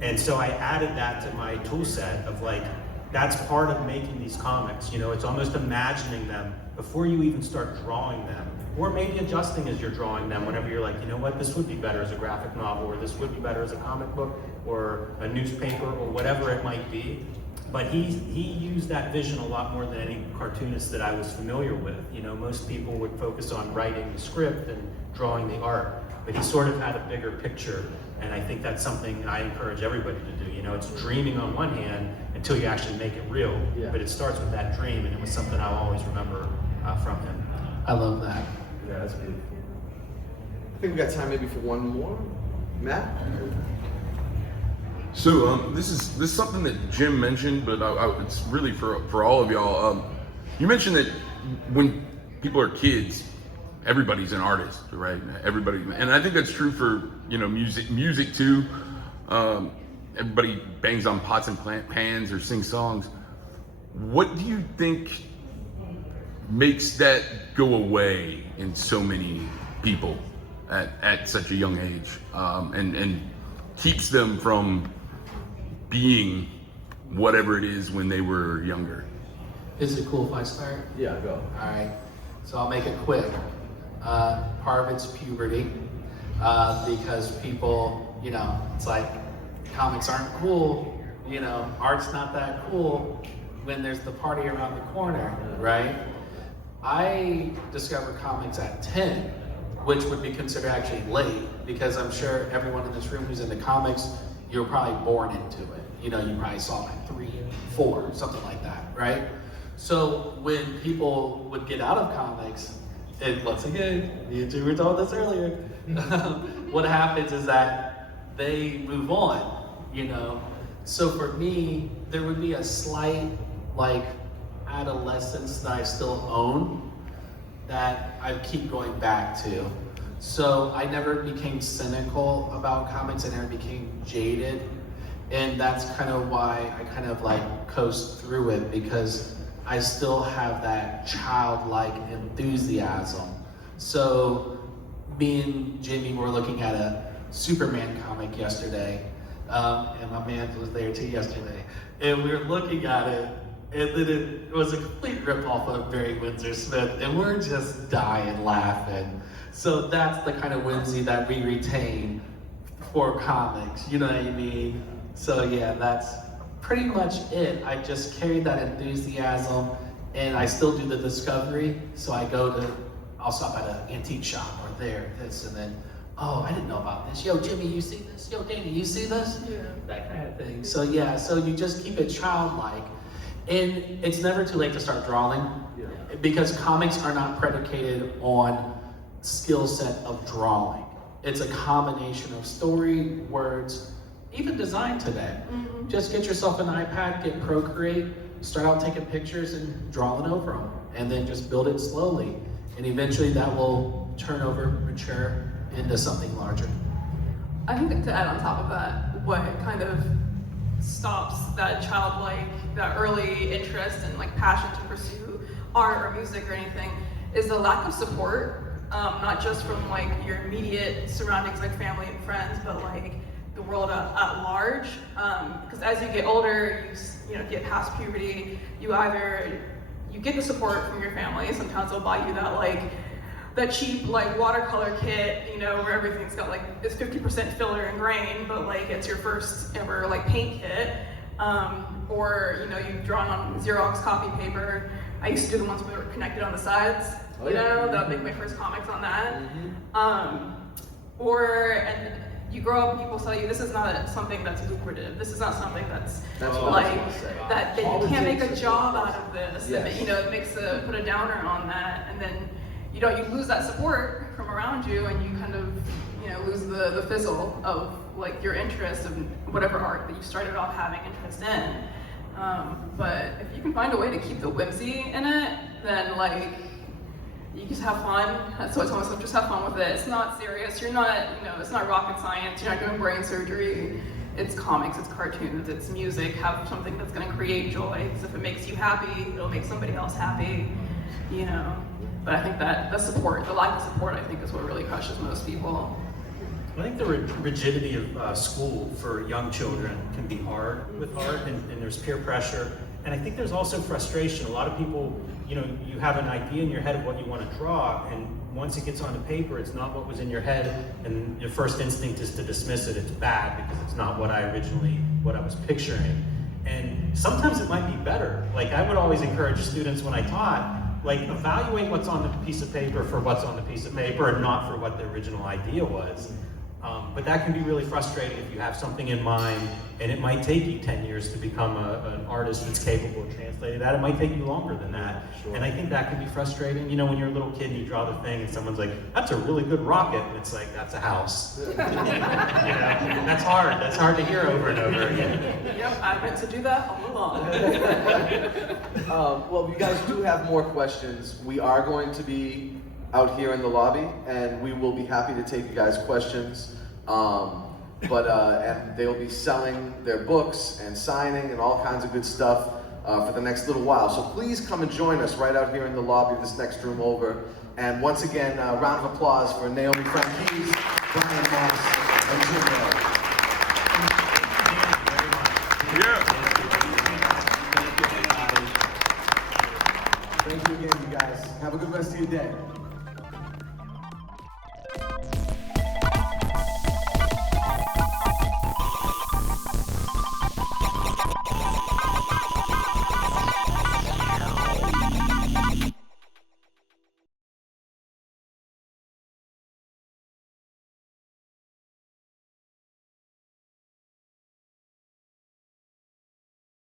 And so I added that to my tool set of like, that's part of making these comics. You know, it's almost imagining them before you even start drawing them, or maybe adjusting as you're drawing them whenever you're like, you know what, this would be better as a graphic novel, or this would be better as a comic book, or a newspaper, or whatever it might be. But he used that vision a lot more than any cartoonist that I was familiar with. You know, most people would focus on writing the script and drawing the art, but he sort of had a bigger picture, and I think that's something I encourage everybody to do. You know, it's dreaming on one hand until you actually make it real, but it starts with that dream, and it was something I'll always remember from him. I love that. Yeah, that's beautiful. I think we got time maybe for one more. Matt? So this is something that Jim mentioned, but it's really for all of y'all. You mentioned that when people are kids, everybody's an artist, right? Everybody, and I think that's true for music too. Everybody bangs on pots and pans or sings songs. What do you think makes that go away in so many people at such a young age, and keeps them from being whatever it is when they were younger? Is it cool if I start? Yeah, go. All right, so I'll make it quick. Part of it's puberty, because people, it's like comics aren't cool, art's not that cool when there's the party around the corner, right? I discovered comics at 10, which would be considered actually late, because I'm sure everyone in this room who's into comics, you were probably born into it. You probably saw it at 3, 4, something like that, right? So when people would get out of comics, and once again, you two were told this earlier, what happens is that they move on, So for me, there would be a slight, adolescence that I still own that I keep going back to. So I never became cynical about comics, I never became jaded. And that's kind of why I kind of coast through it, because I still have that childlike enthusiasm. So me and Jimmy were looking at a Superman comic yesterday, and my man was there too yesterday. And we were looking at it, and then it was a complete ripoff of Barry Windsor Smith, and we're just dying laughing. So that's the kind of whimsy that we retain for comics, you know what I mean? So yeah, that's pretty much it. I just carry that enthusiasm, and I still do the discovery. So I'll stop at an antique shop or this, and then, oh, I didn't know about this. Yo, Jimmy, you see this? Yo, Danny, you see this? Yeah, that kind of thing. So yeah, so you just keep it childlike. And it's never too late to start drawing, because comics are not predicated on skill set of drawing. It's a combination of story, words, even design today. Mm-hmm. Just get yourself an iPad, get Procreate, start out taking pictures and drawing over them, and then just build it slowly. And eventually that will turn over, mature into something larger. I think to add on top of that, what kind of stops that childlike, that early interest and passion to pursue art or music or anything is the lack of support, not just from your immediate surroundings like family and friends, but the world at large. Because as you get older, you get past puberty, you get the support from your family. Sometimes they'll buy you that cheap watercolor kit, where everything's got it's 50% filler and grain, but it's your first ever paint kit. Or you've drawn on Xerox copy paper. I used to do the ones that were connected on the sides. That would make my first comics on that. Mm-hmm. And you grow up and people tell you this is not something that's lucrative. This is not something that's that you can't make a job out of this. Yes. And, it makes put a downer on that, and then you lose that support from around you, and you kind of lose the fizzle of your interest in whatever art that you started off having interest in. But if you can find a way to keep the whimsy in it, then you just have fun. That's what I tell myself, just have fun with it. It's not serious. You're not, it's not rocket science. You're not doing brain surgery. It's comics, it's cartoons, it's music. Have something that's gonna create joy. Because if it makes you happy, it'll make somebody else happy, But I think that the support, the lack of support, I think is what really crushes most people. I think the rigidity of school for young children can be hard with art, and there's peer pressure. And I think there's also frustration. A lot of people, you have an idea in your head of what you want to draw, and once it gets onto paper, it's not what was in your head, and your first instinct is to dismiss it. It's bad because it's not what I was picturing. And sometimes it might be better. I would always encourage students when I taught, evaluate what's on the piece of paper for what's on the piece of paper and not for what the original idea was. But that can be really frustrating if you have something in mind, and it might take you 10 years to become an artist that's capable of translating that. It might take you longer than that. Sure. And I think that can be frustrating. You know, when you're a little kid and you draw the thing and someone's like, that's a really good rocket, and it's like, that's a house. You know, that's hard. That's hard to hear over and over again. Yep, I meant to do that all along. Well, you guys do have more questions. We are going to be out here in the lobby, and we will be happy to take you guys' questions. And they'll be selling their books and signing and all kinds of good stuff for the next little while. So please come and join us right out here in the lobby of this next room over. And once again, a round of applause for Naomi Franquise, Brian Moss, and Jim Miller. Yeah. Thank you again, you guys. Have a good rest of your day.